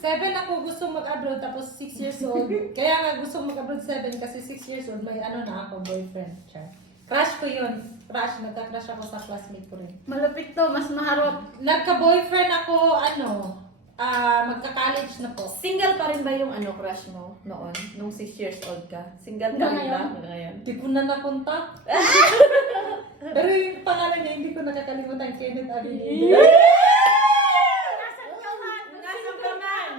7 ako gusto mag-abroad, tapos 6 years old. Kaya nga gusto mag-abroad 7 kasi 6 years old, may na ako, boyfriend. Char. Crush ko yun. Crush, nagka-crush ako sa classmate ko rin. Malapit to, mas maharap. Nagka-boyfriend ako, magka-college na po. Single pa rin ba yung crush mo noon? Nung 6 years old ka? Single ka rin ba? Hanggang ngayon? Hindi ko na napunta. Pero yung pangalan niya, hindi ko nakakalimutan, Kenneth Avenida. Nasaan ka man? Nasaan ka man?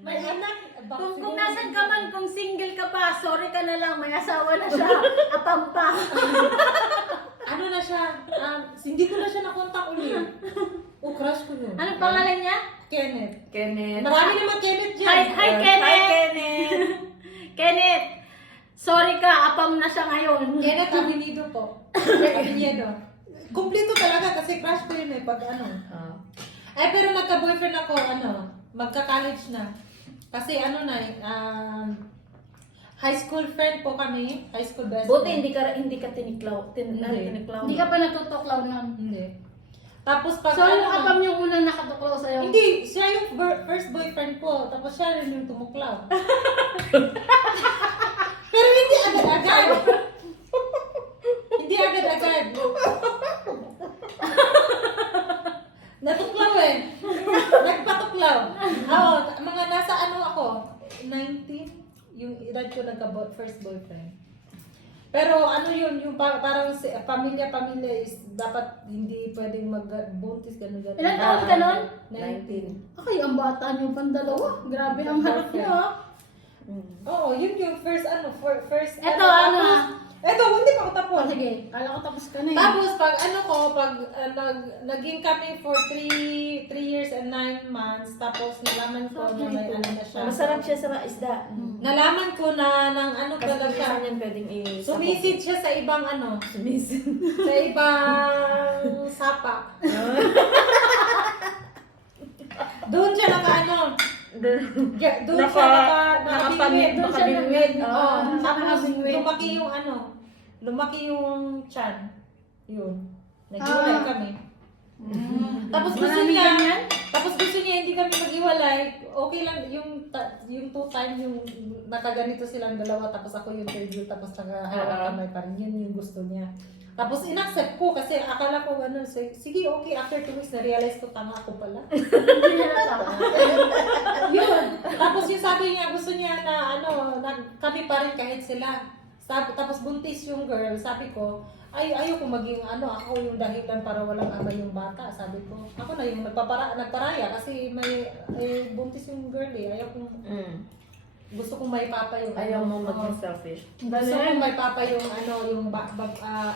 May anak. Kung nasan ka man, kung single ka pa, sorry ka na lang, may asawa na siya. Apampa. Ano na siya? Hindi ko na siya nakontak ulit. Crush ko yun. Anong pangalan niya? Kenneth. Kenneth. Marami naman Kenneth dyan. Hi, Hi, Kenneth! Kenneth! Kenneth! Sorry ka, apam na siya ngayon. Kenneth Avenido po. Avenido. Kumpleto talaga kasi crush ko yun pag Ah. pero nagka-boyfriend ako, magka-college na. Kasi high school friend po kami. High school best Buti friend. hindi ka tiniklaw. Tiniklaw. Hindi ka pa natutuklaw na. Hindi. Tapos pag So, yung apam yung unang nakatuklaw sa'yo? Hindi, siya yung first boyfriend ko. Tapos siya rin yung tumuklaw. Pero hindi agad-agad. Hindi agad-agad. Natuklaw eh. Nagpatuklaw. Oo, mga nasa ako, 19, yung edad ko first boyfriend. Pero yun, yung parang pamilya is dapat hindi pwedeng magbuntis, gano'n. Ilan taon ka nun? 19. Ay, ang bata niyo pang dalawa. Grabe ang harap niyo, ha? Oo, yun yung first first Eto, ano tapos, eto, hindi pa ako tapos. Oh, sige, kala ko tapos ka na eh. Tapos pag naging kami for 3 years and 9 months, tapos nalaman ko na may ano na siya. Masarap siya sa isda. Nalaman ko na ng ano Kasi pala siya. minsan yan pwedeng Sumisid siya sa ibang ano, Sumisid. sa ibang sapa. Doon siya naka doon siya nakabingwid. nakabingwid. Oo. Tapos nakabingwid. lumaki yung chan. Yun. Naghiwalay kami. Tapos gusto Maraming niya, ganyan? hindi kami maghiwalay. Okay lang yung 2 time yung nakaganito silang dalawa, tapos ako yung third year, tapos nakahawak kamay pa rin. Yun yung gusto niya. Tapos inaccept ko kasi akala ko sige okay, after 2 weeks na-realize ko tanga ako pala. Yun. Tapos yung sabi niya, gusto niya na kami pa rin kahit sila. Tapos buntis yung girl, sabi ko, ayoko maging ako yung dahilan para walang ama yung bata, sabi ko. Ako na yung nagparaya kasi may buntis yung girl eh. Gusto kong may papa yung Ayaw mo maging selfish. Gusto kong may papa yung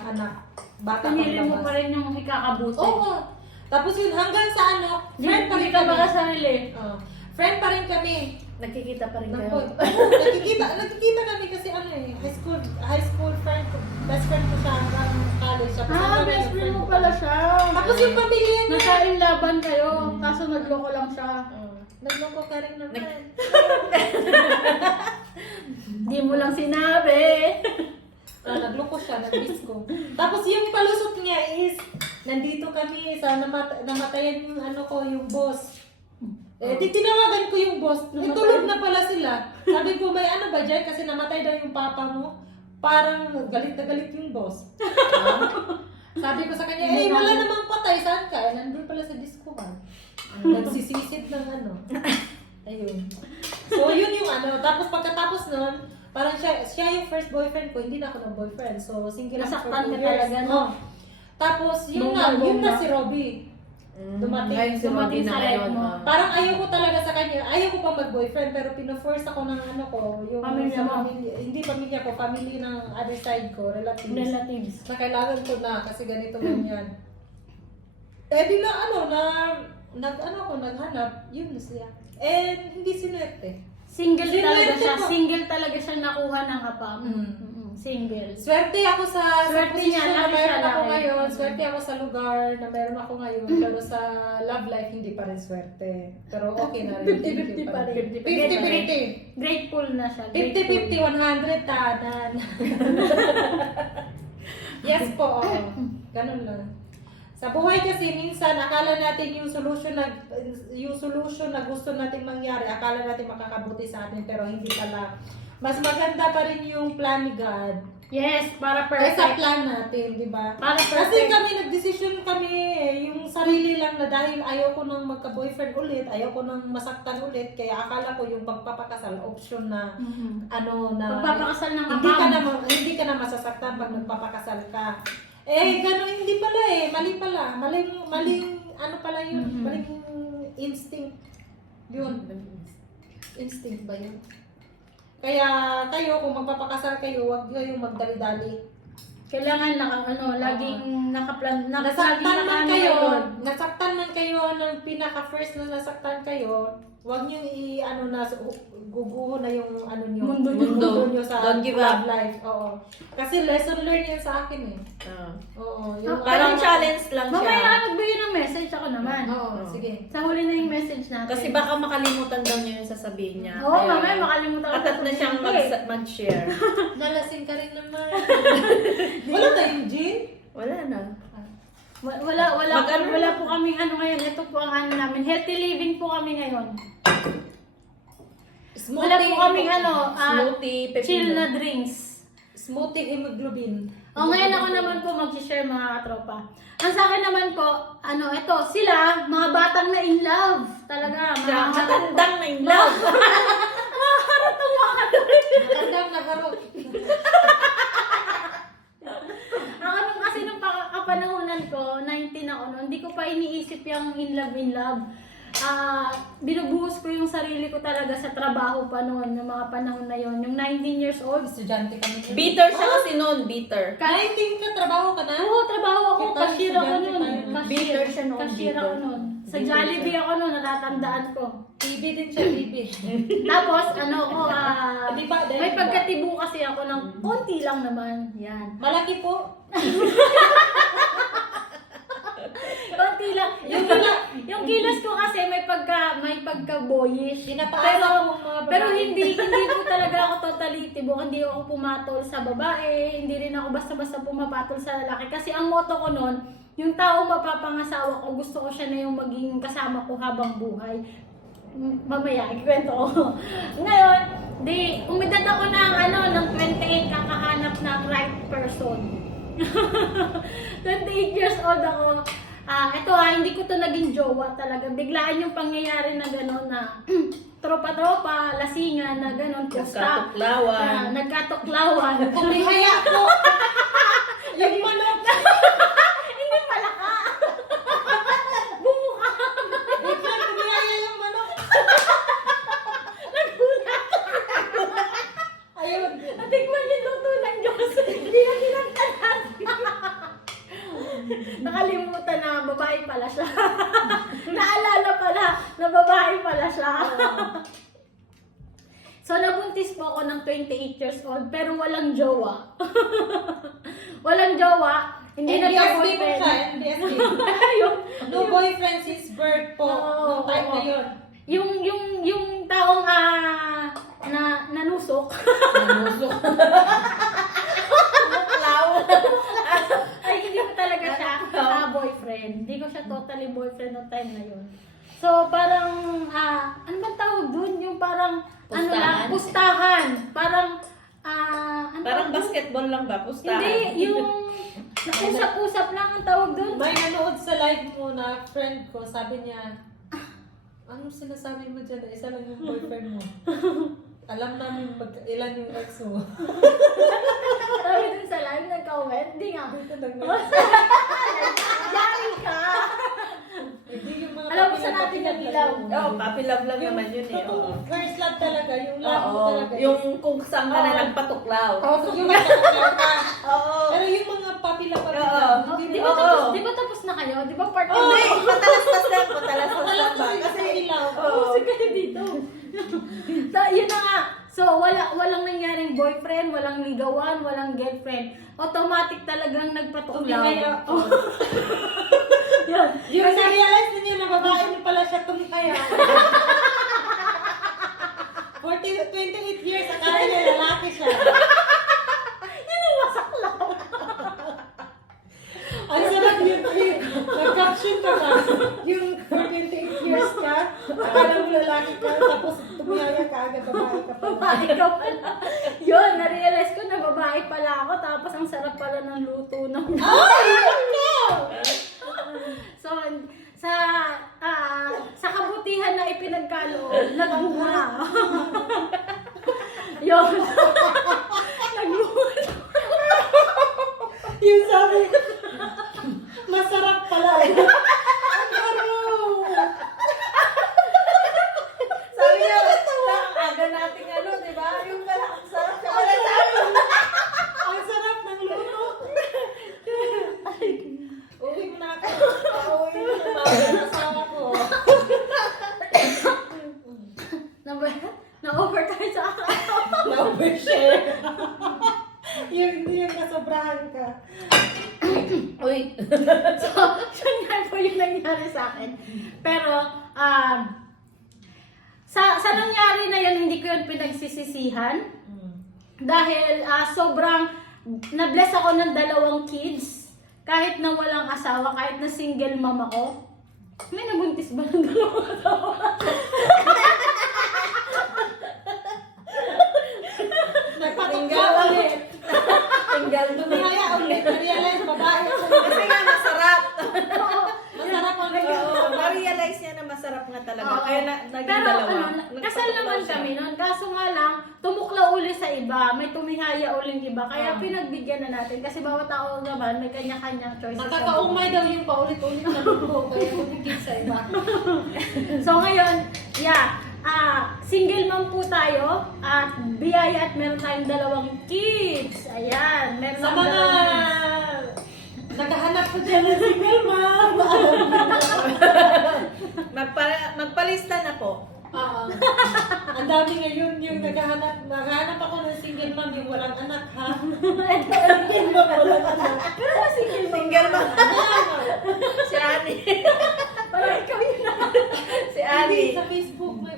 anak, bata Pinili mo paglabas. pa rin yung ikakabuti. Oo. Tapos yun hanggang sa friend pa Hindi rin ka kami. makasarili. Friend pa rin kami. Nagkikita pa rin Nagpo, kayo. nagkikita kami kasi high school friend ko, best friend ko siya hanggang college. Tapos hanggang Best ngayon, friend mo ko pala pa. siya. Tapos yung pamilya niya. Nasa laban kayo, kaso nagloko lang siya. Nagloko ka rin naman. Di mo lang sinabi. Nagloko siya, nag-disco. Tapos yung palusot niya is, nandito kami sa namatayan yung yung boss. Di tinawagan ko yung boss. Tulog na pala sila. Sabi ko, may ba dyan? Kasi namatay daw yung papa mo. Parang galit na galit yung boss. Sabi ko sa kanya, wala namang patay. Saan ka? Nandun pala sa disco hall. Nagsisisid ng Ayun. So, yun yung Tapos pagkatapos nun, parang siya yung first boyfriend ko. Hindi na ako ng boyfriend. So, single ako for Nasaktan 2 ka years. talaga, no? Tapos, yun Bongga. na si Robbie. Dumating. Ngayon si Robbie dumating na sa ngayon. life mo. Parang ayoko talaga sa kanya. Ayoko pa mag-boyfriend, pero pina-force ako ng yung Pamilya sa mo? hindi pamilya ko, family ng other side ko, relatives. Na kailangan ko na kasi ganito ganyan. Di na naghanap, yun siya. Hindi sinerte. Single Single talaga siya. ko. Single talaga siya nakuha ng apam. Single. Swerte ako sa Swerte niya, posisyon na laki meron siya, ako laki. ngayon. Swerte ako sa lugar na meron ako ngayon. Pero sa love life, hindi pa rin swerte. Pero okay na rin. 50-50 pa rin. 50-50. Grateful na siya. 50-50, 100 tanan. Yes po, oo. Ganun lang. Sa buhay kasi minsan akala natin yung solution na gusto nating mangyari, akala natin makakabuti sa atin pero hindi pala. Mas maganda pa rin yung plan ni God. Yes, para Kaysa perfect. plan natin, di ba? Para Kasi perfect. kami, nagdesisyon kami, yung sarili lang na dahil ayoko nang magka-boyfriend ulit, ayoko nang masaktan ulit, kaya akala ko yung pagpapakasal, option na, na, Pagpapakasal ng hindi ka na masasaktan pag nagpapakasal ka. Gano'n, hindi pala mali pala, maling, pala yun, maling instinct. Yun, instinct ba yun? Kaya kayo, kung magpapakasal kayo, huwag kayong magdali-dali. Kailangan laging nakaplan, Nasaktan man kayo ng pinaka-first na nasaktan kayo, huwag niyo guguho na yung Mundo niyo sa Don't give love up. life. Oo. Kasi lesson learned yan sa akin eh. Oo. Parang challenge lang Mamaya siya. nakapagbigay ng message ako naman. Oo, sige. Sa huli na yung message natin. Kasi baka makalimutan daw niya yung sasabihin niya. Oo, mamaya makalimutan ko. Atat na siyang mag-share. Nalasing ka rin naman. Wala tayong gin? Wala na. Wala po kaming ngayon. Ito po ang namin. Healthy living po kami ngayon. Wala po kaming smoothie, pepino. chill na drinks. Smoothie hemoglobin. Ngayon ako naman po mag-share mga katropa. Ang sa akin naman po, ito, sila, mga batang na in love. Talaga, mga Matandang na in love. Matandang na harot. Kasi nung kapanahonan ko, 19 ako noon, hindi ko pa iniisip yung in love. binubuhos ko yung sarili ko talaga sa trabaho pa noon, yung mga panahon na yon. Yung 19 years old. Estudyante kami. Bitter siya kasi noon, bitter. 19 ka, trabaho ka na? Oo, trabaho ako. Kita, Cashier ako estudyante noon. tayo. Bitter siya noon, Cashier bitter. ako noon. Sa Bitter Jollibee siya. ako noon, natatandaan ko. TV din siya, TV. Tapos, ano ko, Di ba? Dahil may di ba? pagkatibo kasi ako ng konti lang naman. Yan. Malaki po. Konti lang. Yung kilos ko kasi may pagka boyish. Pinapaasa mo mga babae. Pero hindi po talaga ako totally tibo. Hindi ako pumatol sa babae. Hindi rin ako basta-basta pumapatol sa lalaki. Kasi ang motto ko noon, yung taong mapapangasawa ko, gusto ko siya na yung maging kasama ko habang buhay. Mamaya, ikwento ko. Ngayon, umedad ako ng 28, kakahanap ng right person. 28 years old ako. Ito hindi ko to naging jowa talaga. Biglaan yung pangyayari na gano'n na tropa-tropa, lasingan na gano'n. Nagkatuklawan. Nagkatuklawan. Kumihaya po. Yung manok. Hindi pala ka. Bumuka. Biglang kumihaya yung manok. Nagulat. Ayun. Natikman yung luto ng Diyos. Hindi na kinantanan. Nakalimutan na babae pala siya. Naalala pala na babae pala siya. So, nabuntis po ako ng 28 years old, pero walang jowa. Walang jowa. Hindi NBSB po nagka-boyfriend. siya, NBSB. Ayun. No boyfriend since birth po. Oo, Nung time oo. na yun. Yung taong nanusok. Nanusok. Ay, hindi ko talaga siya boyfriend. Hindi ko siya totally boyfriend noong time na yun. So, parang, ano ba tawag dun? Yung parang, Pustahan? pustahan. Parang, ano Parang tawag dun? basketball lang ba? Pustahan. Hindi, yung nakusap-usap lang ang tawag dun. May nanood sa live mo na friend ko, sabi niya, anong sinasabi mo dyan na isa lang yung boyfriend mo? Alam namin ilan yung ex mo. Sabi dun sa live, nag-comment. Hindi nga. Dito lang Yari ka! Hindi yung mga Alam mo sa natin yung ilaw. Oo, puppy love lang naman yun eh. Oo. First love talaga, yung love mo Oo, talaga. yung kung saan ka na Oo. nagpatuklaw. Yung magkakaroon ka. Oo. Pero yung mga papi love, Oh, hindi di ba tapos na kayo? Di ba part Hindi, na? patalastas lang ba? kasi Kasi, ilaw. Oo, kayo dito. So, yun na nga. So, walang nangyaring boyfriend, walang ligawan, walang girlfriend. Automatic talagang nagpatuklaw. Tumihaya. Oh. Yun. Yung na-realize ninyo na babae na pala siya tumikaya. 28 years, akala niya lalaki siya. Yun yung masaklaw. Ang sarap yun. Nag-caption ka ba? Yung 28 years ka, akala mo lalaki ka, tapos tumihaya ka agad, babae ka pala. Babae ka pala. Yun, na-realize ko na babae pala ako. Tapos ang sarap pala ng luto ng Ay! Ano? So, sa kabutihan na ipinagkaloob, nagmura. Yun. Nagmura. Yung sabi, masarap pala. Ano? sabi niya, ang aga nating di ba? Yung pala, ang sarap siya pala sabi. Ang sarap ng luto. Uwi mo na ako. Uy, yung Asawa ko. Na-overtime sa akin. Na-overshare. Yung nasobrahan ka. Uy. So, yun nga po yung nangyari sa akin. Pero, sa nangyari na yun, hindi ko yun pinagsisisihan. Dahil sobrang na-bless ako ng 2 kids. Kahit na walang asawa, kahit na single mom ako. May nabuntis ba ng 2 asawa? Nagpatinggal ulit. Tinggal Tumihaya ulit. Na-realize babae. Kasi nga masarap. Masarap ang Oo, ma-realize niya na na masarap nga talaga. Oo. Kaya naging Pero dalawa. kasal naman kami noon. Kaso nga lang, tumuklaw uli sa iba. May tumihaya uling iba. Kaya pinagbigyan na natin. Kasi bawat tao naman, may kanya-kanyang choices. Nakakaumay daw yung paulit-ulit na luto, kaya kumikip sa iba. So ngayon, single mom po tayo at biyaya at meron tayong 2 kids. Ayan, meron Sa tayong mga naghahanap ko dyan ng single mom. Magpalista na po. Oo. Ang dami ngayon yung naghahanap ako ng single mom, yung walang anak, ha? Single mom, walang anak. Pero single mom. Single mom. Si Ani. Parang ikaw yun na. Si Ani. Sa Facebook, may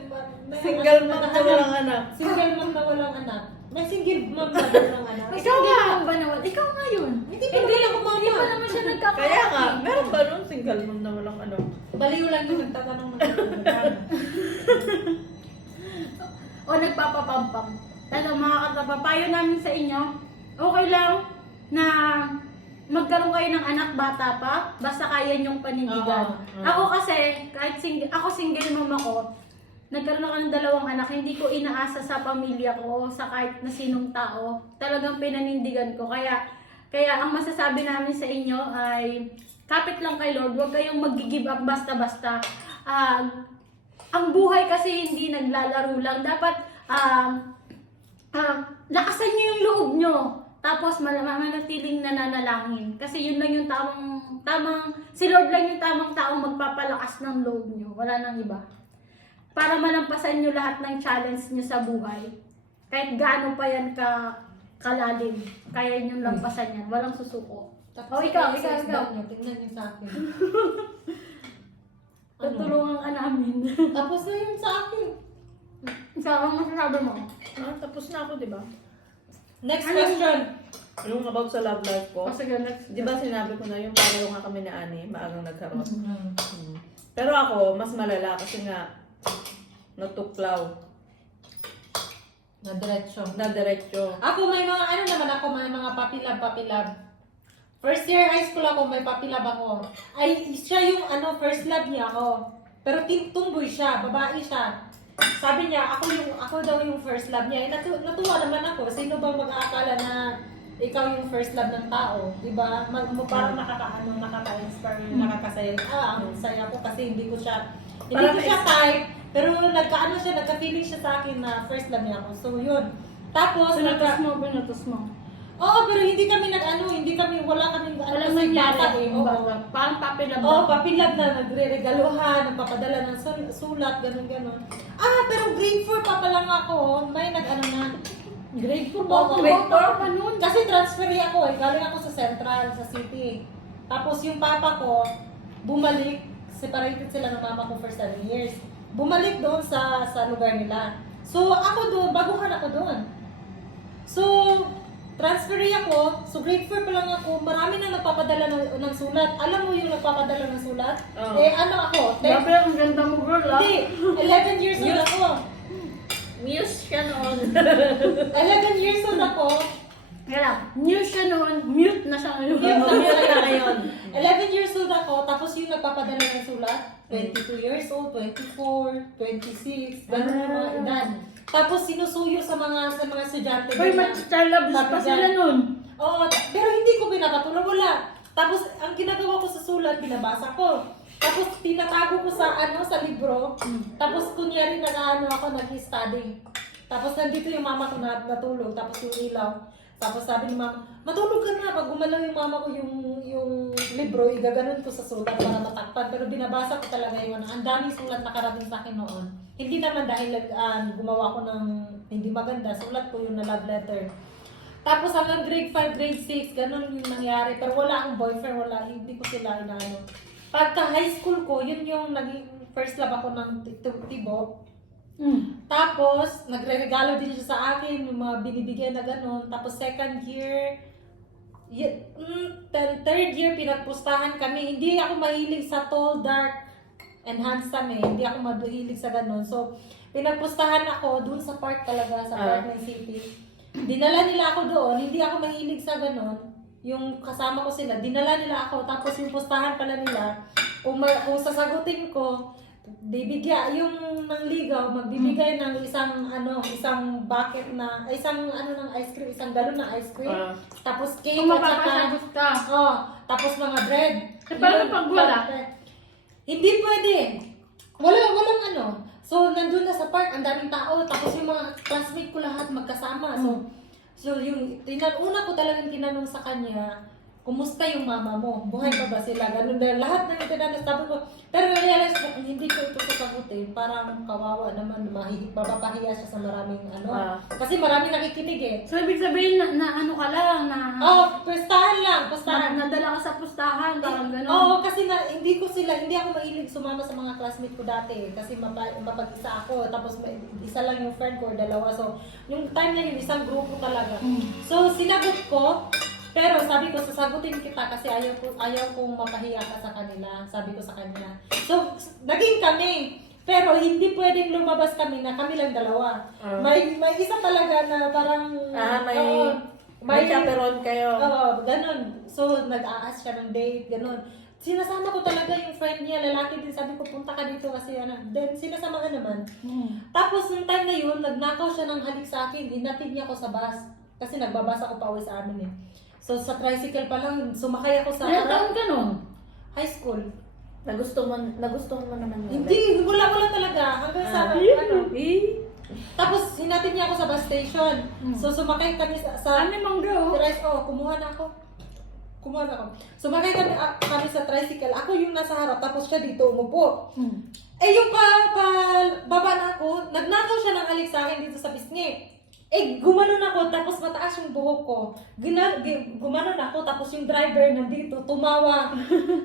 Single mom na walang anak. Single mom na walang anak. May single mom na walang anak. Ikaw nga ba naman? Ikaw nga yun. Hindi pa naman ako mama. Hindi pa naman siya nagkakaroon. Kaya nga, meron ba nung single mom na walang ano? Baliw lang yung nagtatanong ng O nagpapapampam. Ano mga katapapayo namin sa inyo, okay lang na magkaroon kayo ng anak bata pa, basta kaya niyong panindigan. Oo. Ako kasi, kahit single mom ako, nagkaroon ako ng 2 anak, hindi ko inaasa sa pamilya ko, sa kahit na sinong tao. Talagang pinanindigan ko. Kaya ang masasabi namin sa inyo ay, kapit lang kay Lord, huwag kayong mag-give up basta-basta. Ang buhay kasi hindi naglalaro lang. Dapat, lakasan niyo yung loob niyo. Tapos manatiling nananalangin. Kasi yun lang yung si Lord lang yung tamang taong magpapalakas ng loob niyo. Wala nang iba. Para malampasan niyo lahat ng challenge niyo sa buhay. Kahit gaano pa yan kalalim. Kaya niyo lampasan yan. Walang susuko. Ikaw. Tingnan niyo sa akin. Tutulungan ka namin. Tapos na yun sa akin. Ikaw, ang masasabi mo? Tapos na ako, di ba? Next question. Yung about sa love life ko. Sige, next. Di ba sinabi ko na yung pareho nga kami ni Ani, maagang nagkaroon. Pero ako, mas malala kasi nga, natuklaw, Na diretsyo. na diretso. Ako may mga may mga papilab. First year high school ako, may papilab ako. Ay, siya yung first love niya ako. Pero tumboy siya, babae siya. Sabi niya, ako daw yung first love niya. Natuwa naman ako. Sino bang mag-aakala na ikaw yung first love ng tao? Diba? Parang nakaka-inspire, nakakasaya. Ang saya ko kasi hindi ko siya type. Pero nagka-feeling siya sa akin na first love niya ako. So yun. Tapos, Pinatos mo. Oo, pero hindi kami wala kaming Walang kasi nangyari. bata eh. Oo. Parang papilab Oo, papilab na, nagre-regaluhan, nagpapadala ng sulat, ganun. Pero grade 4 pa lang ako, may na. Grade 4 Oo, grade 4 oo. pa nun. Kasi transferi ako eh, galing ako sa Central, sa city. Tapos yung papa ko, bumalik, separated sila ng mama ko for 7 years. Bumalik doon sa lugar nila. So ako doon, baguhan ako doon. So, transferi ako, so grade 4 pa lang ako, marami na nagpapadala ng sulat. Alam mo yung nagpapadala ng sulat? Oo. Ako? Grabe, ang ganda mo girl ah. Hindi, 11 years old ako. Muse siya noon. 11 years old ako. Kaya lang, new siya noon, mute na siya ngayon. Mute na ngayon. 11 years old ako, tapos yung nagpapadala ng sulat, 22 years old, 24, 26, ganun yung mga edad. Tapos sinusuyo sa mga estudyante. Uy, child abuse pa sila nun. Oo, pero hindi ko pinapatuloy, wala. Tapos ang ginagawa ko sa sulat, binabasa ko. Tapos tinatago ko sa libro. Tapos kunyari ako nag-study. Tapos nandito yung mama ko natulog, tapos yung ilaw. Tapos sabi ni mama, matulog ka na. Pag gumalaw yung mama ko yung libro, igaganon ko sa sulat para matakpan. Pero binabasa ko talaga yung ang daming sulat nakarating sa akin noon. Hindi naman dahil gumawa ko ng hindi maganda, sulat ko yung na love letter. Tapos hanggang grade 5, grade 6, ganun yung nangyari. Pero wala akong boyfriend, hindi ko sila inaano. Pagka high school ko, yun yung naging first love ako ng tibo. Tapos, nagre-regalo din siya sa akin, yung mga binibigyan na gano'n. Tapos second year, third year, pinagpustahan kami. Hindi ako mahilig sa tall, dark, and handsome eh. Hindi ako mahilig sa gano'n. So, pinagpustahan ako dun sa park talaga, sa park ng city. Dinala nila ako doon, hindi ako mahilig sa gano'n. Yung kasama ko sila, dinala nila ako. Tapos yung pustahan pala nila, kung sasagutin ko, bibigyan yung mangligaw, magbibigay ng isang bucket na, isang ng ice cream, isang galon na ice cream. Tapos cake Kung at saka, mapapasagot ka. tapos mga bread. Eh, paano pag wala? Hindi pwede. Walang ano. So, nandun na sa park, ang daming tao, tapos yung mga classmate ko lahat magkasama. So yung una ko talagang tinanong sa kanya, kumusta yung mama mo? Buhay pa ba sila? Ganun na lahat ng tinanong, sabi ko, pero realize ko, hindi ko ito sasagutin, parang kawawa naman, mapapahiya siya sa maraming kasi maraming nakikinig eh. So, ibig sabihin na ano ka lang, na Pustahan lang. nadala ka sa pustahan, parang gano'n. Oo, kasi hindi ako mahilig sumama sa mga classmate ko dati. Kasi mapag-isa ako, tapos isa lang yung friend ko, dalawa. So, yung time na yun, isang grupo talaga. So, sinagot ko, pero sabi ko, sasagutin kita kasi ayaw kong mapahiya ka sa kanila. Sabi ko sa kanya. So, naging kami. Pero hindi pwedeng lumabas kami na kami lang dalawa. May isa talaga na parang... may chaperon kayo. Oo, ganun. So, nag-aas siya ng date, ganun. Sinasama ko talaga yung friend niya, lalaki din. Sabi ko, punta ka dito kasi Then, sinasama ka naman. Tapos, nung time na yun, nagnakaw siya ng halik sa akin. Hinatid niya ako sa bus. Kasi nagbabas ako pa uwi sa amin eh. So, sa tricycle pa lang, sumakay ako sa Ilang taon ka nun? high school. Nagustuhan mo naman yun. Hindi, wala talaga. Hanggang sa, Tapos, hinatid niya ako sa bus station. So, sumakay kami sa Ano yung mangga, oh? kumuha na ako. Sumakay kami sa tricycle. Ako yung nasa harap, tapos siya dito umupo. Eh, yung baba na ako, nagnakaw siya ng halik sa akin dito sa pisngi. Eh, gumanon ako, tapos mataas yung buhok ko. Gumanon ako, tapos yung driver nandito, tumawa.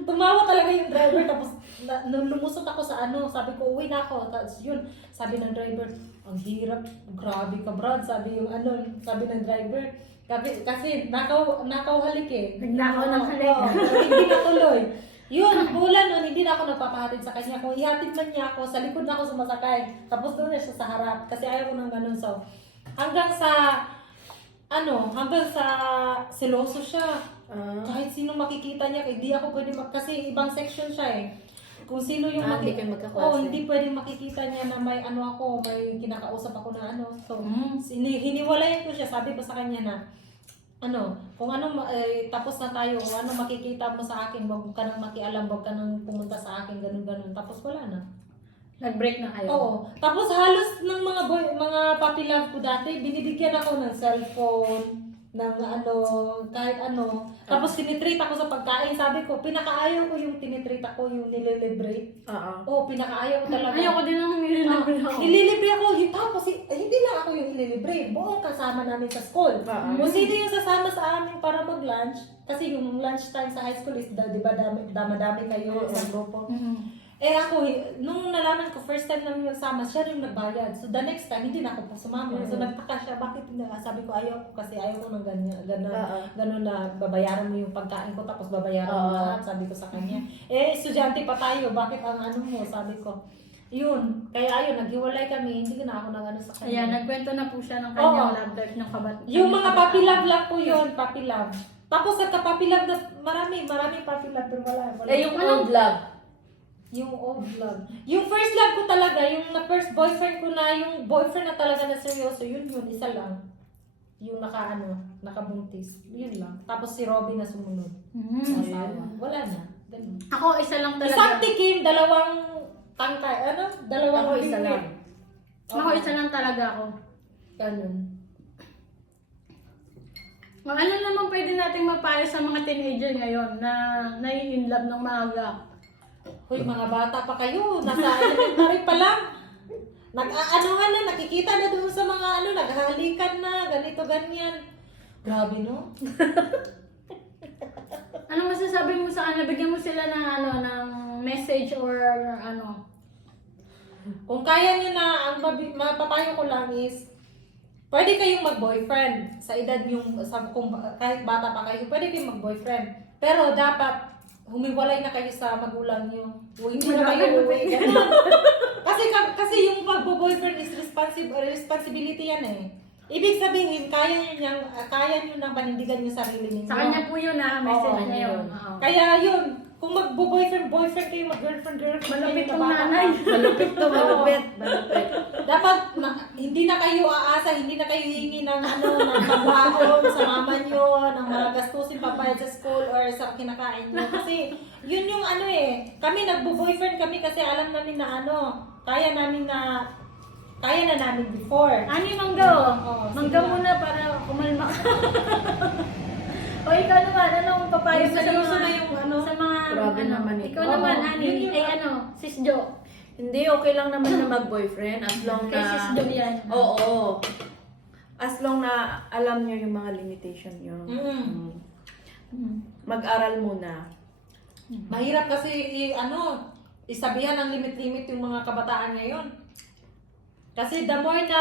Tumawa talaga yung driver, tapos nung lumusot ako sa sabi ko, uwi na ako. Tapos yun, sabi ng driver, ang hirap, grabe ka Brad, sabi ng driver. Kasi nakaw halik eh. Nagnakaw ng halik. Hindi natuloy. Yun, bulan nun, hindi na ako nagpapahatid sa kanya. Kung ihatid man niya ako, sa likod na ako sumasakay. Tapos doon na siya sa harap, kasi ayaw ko ng ganun. So, hanggang sa seloso siya. Kahit sino makikita niya, hindi ako pwede kasi ibang section siya eh. Kung sino yung hindi kayo magkaklase. hindi pwedeng makikita niya na may may kinakausap ako na So, hiniwalayan ko siya, sabi ko sa kanya na, kung tapos na tayo, kung ano makikita mo sa akin, wag ka nang makialam, wag ka nang pumunta sa akin, ganun. Tapos wala na. Nag-break na kayo? Oo. Tapos halos ng mga puppy love ko dati, binibigyan ako ng cellphone, ng kahit ano. Tapos tinitreat ako sa pagkain. Sabi ko, pinakaayaw ko yung tinitreat ako, yung nililibre. Oo, pinakaayaw ko talaga. Ayoko din ang nililibre ako. Nililibre ako. Tapos, hindi lang ako yung nililibre. Buong kasama namin sa school. Kung sino yung sasama sa amin para mag-lunch, kasi yung lunch time sa high school is, di ba, dami kayo sa grupo. Eh ako, nung nalaman ko, first time namin nagsama, siya rin nagbayad. So the next time, hindi na ako sumama. So nagtaka siya, bakit sabi ko, ayaw ko kasi ayaw ko ng gano'n na babayaran mo yung pagkain ko, tapos babayaran mo lahat, sabi ko sa kanya. Eh, estudyante pa tayo, bakit ang mo, sabi ko. Yun, kaya naghiwalay kami, hindi na ako sa kanya. Ayan, nagkwento na po siya ng kanyang love life ng kabat. Yung mga puppy love lang po yun, puppy love. Tapos nagka-puppy love na, marami puppy love, pero wala. Yung old love. Yung old love. Yung first love ko talaga, yung first boyfriend ko na, yung boyfriend na talaga na seryoso, yun, isa lang. Yung nakabuntis. Yun lang. Tapos si Robby na sumunod. Asawa. Wala na. Ganun. Ako, isa lang talaga. Isang tikim, dalawang tangkay. Dalawang Ako, isa lang. Ako, isa lang talaga ako. Ganun. Ano naman pwede nating mapayo sa mga teenager ngayon na nai-inlove ng maaga? Hoy, mga bata pa kayo. Nasa elementary pa lang. Nag-aanohan na, nakikita na doon sa mga naghahalikan na, ganito, ganyan. Grabe, no? Ano masasabi mo sa kanila? Bigyan mo sila ng ng message or Kung kaya nyo na, ang mapapayo ko lang is, pwede kayong mag-boyfriend sa edad yung, kung kahit bata pa kayo, pwede kayong mag-boyfriend. Pero dapat, humiwalay na kayo sa magulang nyo. Hindi na kayo uwi. Kasi yung pag-boyfriend is responsibility yan eh. Ibig sabihin, kaya nyo nang panindigan yung sarili ninyo. sa kanya po yun message niya yun. Kaya yun, kung magbo-boyfriend kayo, mag-girlfriend kayo, Malapit na ang bata nanay. pa. Malupit to, malupit. Malupit. Dapat hindi na kayo aasa, hindi na kayo hihingi ng ng pagbaon sa mama nyo, ng mga gastusin pampayad sa school or sa kinakain nyo. Kasi yun yung kami nagbo-boyfriend kami kasi alam namin na kaya na namin before. Ani, mangga Oo, Mangga sige. muna para kumalma ka. O ikaw naman, anong papayo mo sa Seryoso mga, na yung sa mga, Grabe naman ito. ikaw naman, Oo, Ani, yun yung- Sis Jo. Hindi, okay lang naman na mag-boyfriend as long Kay na... Sis Jo yan. Oo. As long na alam nyo yung mga limitation nyo. Mm. Mm. Mag-aral muna. Mahirap kasi isabihan ng limit-limit yung mga kabataan ngayon. Kasi the more na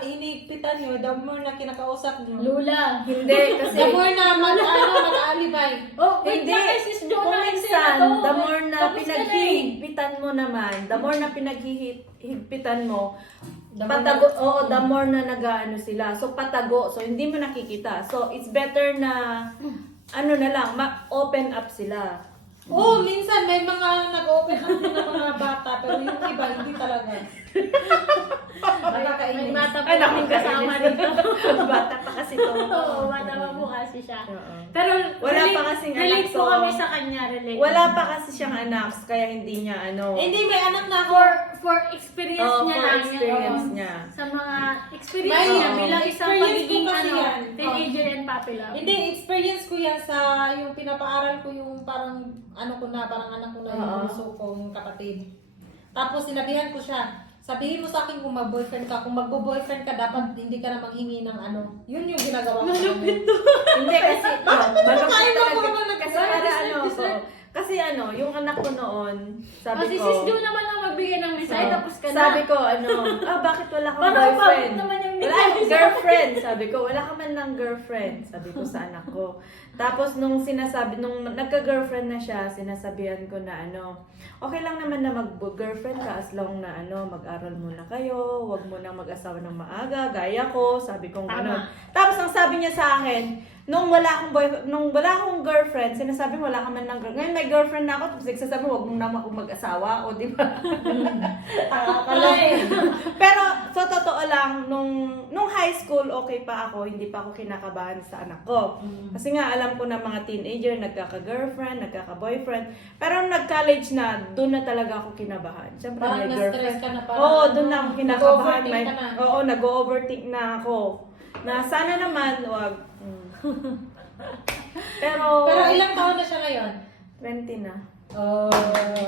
hinigpitan nyo, the more na kinakausap nyo, Lula. Hindi, kasi... the more na mag-aalibay. Oh, wait Hindi. lang kay Sis Jo Kung na minsan, the more na Tapos ka na eh. pinaghihigpitan mo naman, the more na pinaghihigpitan mo, The more patago, na- oo, the more na nag-ano sila. So, patago. So, hindi mo nakikita. So, it's better na, na lang, open up sila. Oo, minsan may mga nag-open up din ng mga bata, pero yung iba, hindi talaga. May Nakakainis. bata po Ay, kaming kasama dito. Bata pa kasi to. Oo, bata pa po kasi siya. Oo. Pero Wala pa kasing relate anak, po so- kami sa kanya, relate. Wala pa kasi siyang anak, kaya hindi niya, Hindi, may anak na ako. For experience Oo, niya for lang experience yan. niya. Sa mga experience May- niya bilang isang experience pagiging ko kasi yan. teenager and puppy love. Hindi, experience ko yan sa yung pinapaaral ko yung parang parang anak ko na yung Oo. gusto kong kapatid. Tapos sinabihan ko siya, sabihin mo sa akin kung mag-boyfriend ka, kung magbo-boyfriend ka, dapat hindi ka na manghingi ng Yun yung ginagawa ko. Hindi kasi malupit Kaya mo talaga. ako naman Kasi para dessert. kasi yung anak ko noon, sabi Kasi ko, sis Jo naman ang magbigay ng mensahe, Oo. tapos ka na. Sabi ko, bakit wala kang Paano boyfriend? pa naman yung Wala mensahe akong sa girlfriend. Sabi ko, wala ka man lang girlfriend. Sabi ko sa anak ko. Tapos nung nagka-girlfriend na siya, sinasabihan ko na okay lang naman na mag-girlfriend ka as long na mag-aral muna kayo, wag mo nang mag-asawa ng maaga, gaya ko, sabi ko Tama. gano'n. Tapos ang sabi niya sa akin, nung wala akong girlfriend, sinasabi mo wala ka man lang girlfriend. Ngayon may girlfriend na ako, tapos nagsasabi mo, wag mo na akong mag-asawa, o di ba? Pero sa totoo lang, nung high school, okay pa ako, hindi pa ako kinakabahan sa anak ko. Kasi nga, alam ko na mga teenager, nagkaka-girlfriend, nagkaka-boyfriend. Pero nung nag-college na, doon na talaga ako kinabahan. Siyempre, Parang may na-stress girlfriend. ka na parang. Oo, doon na ako kinakabahan. Nag-overthink ka na. Oo, nag-overthink na ako. Na sana naman, wag. Pero ilang taon na siya ngayon? 20 na. Oh,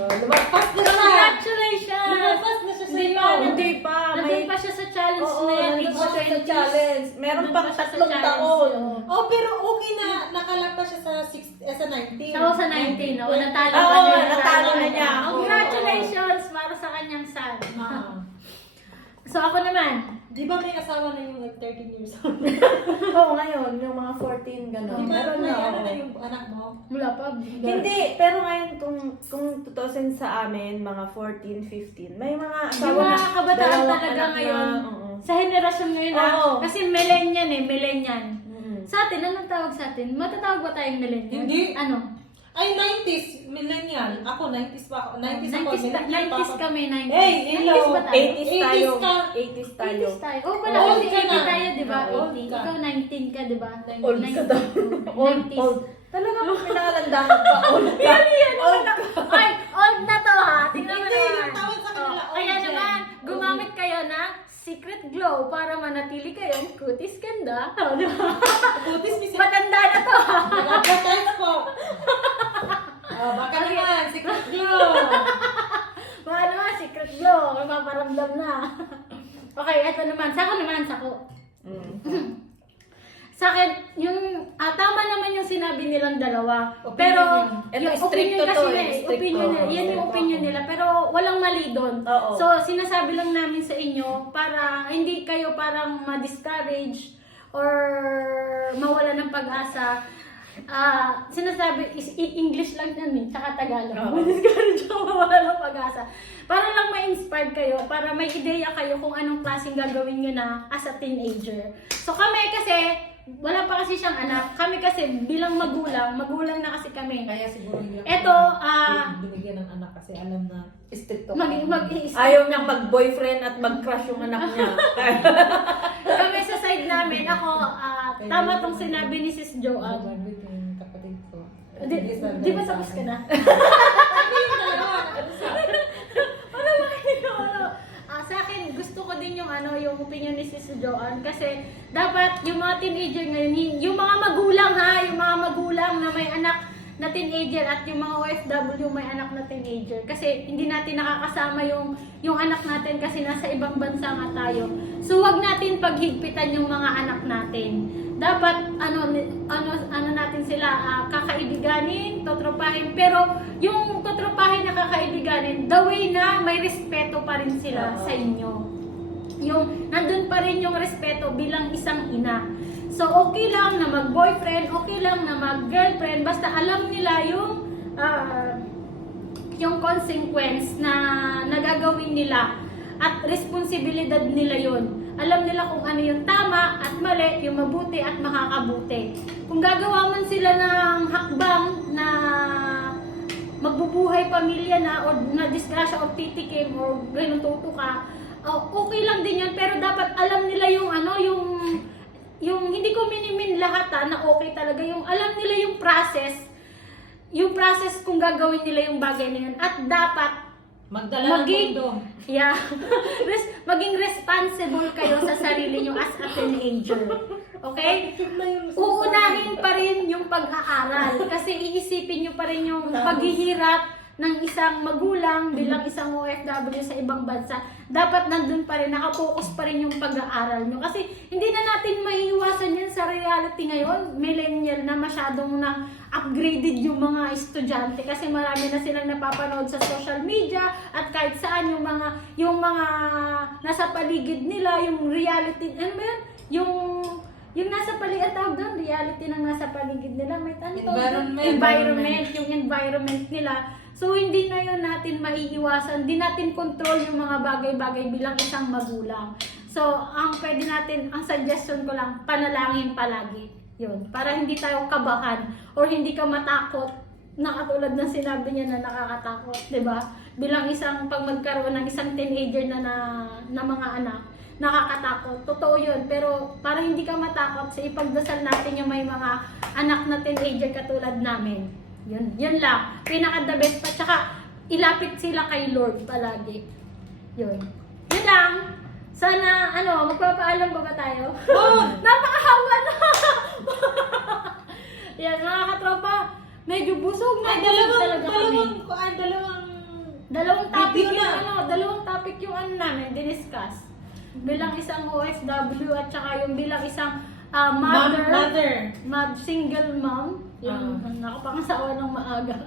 lumagpas na siya. Congratulations! Lumagpas na siya sa Hindi iyo. pa, Hindi pa. Nandun pa siya sa challenge Oo, na yan. nandun age pa siya sa 20s. challenge. Meron Nandun pang pa siya sa 3 challenge, taon. oo. Oh, pero okay na nakalagpas siya sa 19. Ako sa 19, no? Natalo Oo, pa niya. natalo na niya. Congratulations para sa kanyang son. So ako naman, Di ba may asawa na yung 13 years old? Oo, ngayon, yung mga 14, gano'n. Di ba Meron may na. na yung anak mo? wala pa. Hindi, pero ngayon kung tutusin sa amin, mga 14, 15, may mga Yung asawa mga na, kabataan dalawang talaga anak na, ngayon, oo. sa henerasyon ngayon Oo. kasi millennial. Mm. Sa atin, anong tawag sa atin? Matatawag ba tayong millennial? Hindi. Ano? Ay, 90s, millennial. Ako, 90s pa ako. 90s ako, 90s, millennial pa 90s ako. kami, 90s. Hey, hello. 90s ba tayo? 80s tayo. 80s ka. 80s tayo. 80s tayo. Oh, pala, Old kasi ka 80 na. tayo, di ba? Old 80. ka. Ikaw 19 ka, di ba? Old ka daw. 90s. Old. Talaga mo pinalandakan pa. Old ka. Yan, Old ano? Ay, old na to ha. Tingnan mo Hindi, naman. yung tawag sa kanila, Oh, old kaya yan. naman, gumamit kayo na Secret Glow para manatili kayong kutis ganda. Oh, di ba? Kutis, Miss. Matanda na to ha. Nag-advertise po. Oh, baka naman, secret glow. Mga naman, Secret Glow. Mapaparamdam na. Okay, eto naman. Sako. Mm. Sa akin, tama naman yung sinabi nilang dalawa. Opinion Pero, yun. Ito, yung stricto opinion to, kasi eh, nila, stricto. opinion nila, yan yung opinion nila. Pero walang mali doon. Oo. So, sinasabi lang namin sa inyo para hindi kayo parang ma-discourage or mawala ng pag-asa. Sinasabi, English lang yan eh, tsaka Tagalog. Oo. Ma-discourage ako, mawala ng pag-asa. Para lang ma-inspire kayo, para may ideya kayo kung anong klaseng gagawin nyo na as a teenager. So kami kasi, wala pa kasi siyang anak. Kami kasi bilang magulang na kasi kami. Kaya siguro hindi Ito, binigyan ng anak kasi alam na stricto. Ayaw niyang mag-boyfriend at mag-crush yung anak niya. Kami sa side namin, ako, tama tong sinabi ni Sis Joanne. Graduate yung kapatid ko. Di ba tapos ka na? Sa akin, gusto ko din yung yung opinion ni Sis Joanne kasi dapat yung mga teenager ngayon, yung mga magulang yung mga magulang na may anak na teenager at yung mga OFW may anak na teenager kasi hindi natin nakakasama yung anak natin kasi nasa ibang bansa nga tayo. So wag natin paghigpitan yung mga anak natin. Dapat ano natin sila kakaibiganin, totropahin, pero yung totropahin na kakaibiganin, the way na may respeto pa rin sila sa inyo. Yung nandun pa rin yung respeto bilang isang ina. So okay lang na mag-boyfriend, okay lang na mag-girlfriend, basta alam nila yung consequence na nagagawin nila at responsibilidad nila yon. Alam nila kung ano yung tama at mali, yung mabuti at makakabuti. Kung gagawa man sila ng hakbang na magbubuhay pamilya na o na disgrasya o titikim o ginututo ka, okay lang din yun, pero dapat alam nila yung hindi ko minimin lahat na okay talaga, yung alam nila yung process kung gagawin nila yung bagay na yun at dapat magdala ng kondom. Yeah. Maging responsible kayo sa sarili nyo as a teenager. Okay? Uunahin pa rin yung pag-aaral kasi iisipin nyo pa rin yung paghihirap ng isang magulang bilang isang OFW sa ibang bansa. Dapat nandun pa rin, nakapokus pa rin yung pag-aaral nyo. Kasi hindi na natin maiiwasan yan sa reality ngayon. Millennial na masyadong na upgraded yung mga estudyante kasi marami na silang napapanood sa social media at kahit saan yung mga nasa paligid nila, yung reality, ano ba yun? Yung nasa paligid, tawag doon, reality ng nasa paligid nila, may environment, yung environment nila. So, hindi na yun natin maiiwasan, hindi natin control yung mga bagay-bagay bilang isang magulang. So, ang pwede natin, ang suggestion ko lang, panalangin palagi. Yun, para hindi tayo kabahan or hindi ka matakot na katulad ng sinabi niya na nakakatakot, 'di ba? Bilang isang pag magkaroon ng isang teenager na mga anak, nakakatakot. Totoo 'yun, pero para hindi ka matakot, sa ipagdasal natin yung may mga anak na teenager katulad namin. Yun lang. Pinaka the best pa, tsaka ilapit sila kay Lord palagi. Yun lang. Sana, magpapaalam ba tayo? Oh! Napakahawa na! Yan, mga katropa, medyo busog na. Dalawang topic dalawang topic yung namin, diniscuss. Bilang isang OFW at saka yung bilang isang single mom. Yung nakapangasawa ng maaga.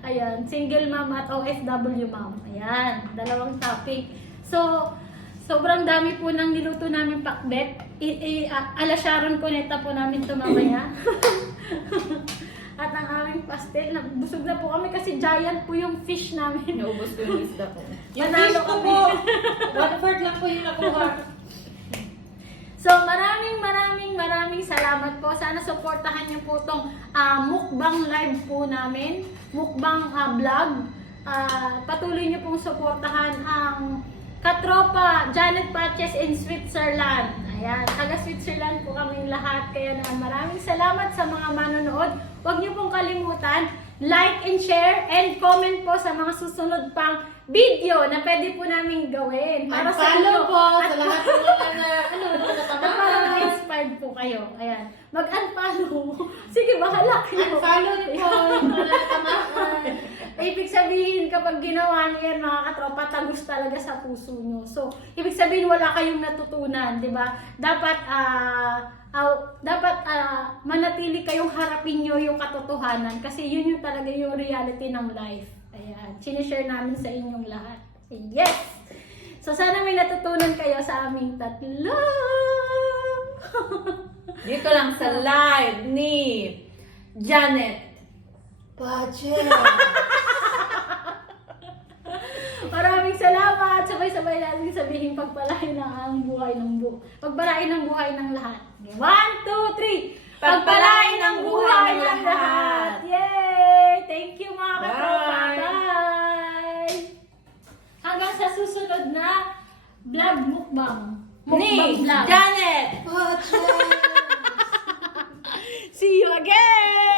Ayan, single mom at OFW mom. Ayan, dalawang topic. So, sobrang dami po ng niluto namin pakbet. Alasyaron ko neta po namin ito mamaya. At ang aming pastel, busog na po kami kasi giant po yung fish namin. Naubos ko yung isda ko. Yung fish ko po, 1/4 lang po yung nakuha. So, maraming salamat po. Sana supportahan niyo po itong mukbang live po namin. Mukbang vlog. Patuloy niyo pong supportahan ang katropa Janet Patches in Switzerland. Ayan, taga Switzerland po kami lahat. Kaya naman maraming salamat sa mga manonood. Huwag niyo pong kalimutan, like and share and comment po sa mga susunod pang video na pwede po namin gawin. Para sa inyo po sa lahat ng para ma-inspired po kayo. Ayan. Mag-unfollow. Sige, bahala kayo. Unfollow niyo po yung mga natamaan. Ibig sabihin, kapag ginawa niyo yan, mga katropa, tagus talaga sa puso nyo. So, ibig sabihin, wala kayong natutunan, di ba? Dapat, manatili kayong harapin nyo yung katotohanan kasi yun yung talaga yung reality ng life. Ayan, sinishare namin sa inyong lahat. Yes! So, sana may natutunan kayo sa aming tatlo. Dito lang sa live ni Janet Patches. Maraming salamat sa sabay-sabay natin sabihin pagpalain ang buhay ng pagpalain ng buhay ng lahat. 1, 2, 3. Pagpalain ang buhay ng lahat. Yay! Thank you mga katropa. Bye! Bye! Hanggang sa susunod na vlog mukbang. Ni vlog. Janet! Oh, cheers! See you again!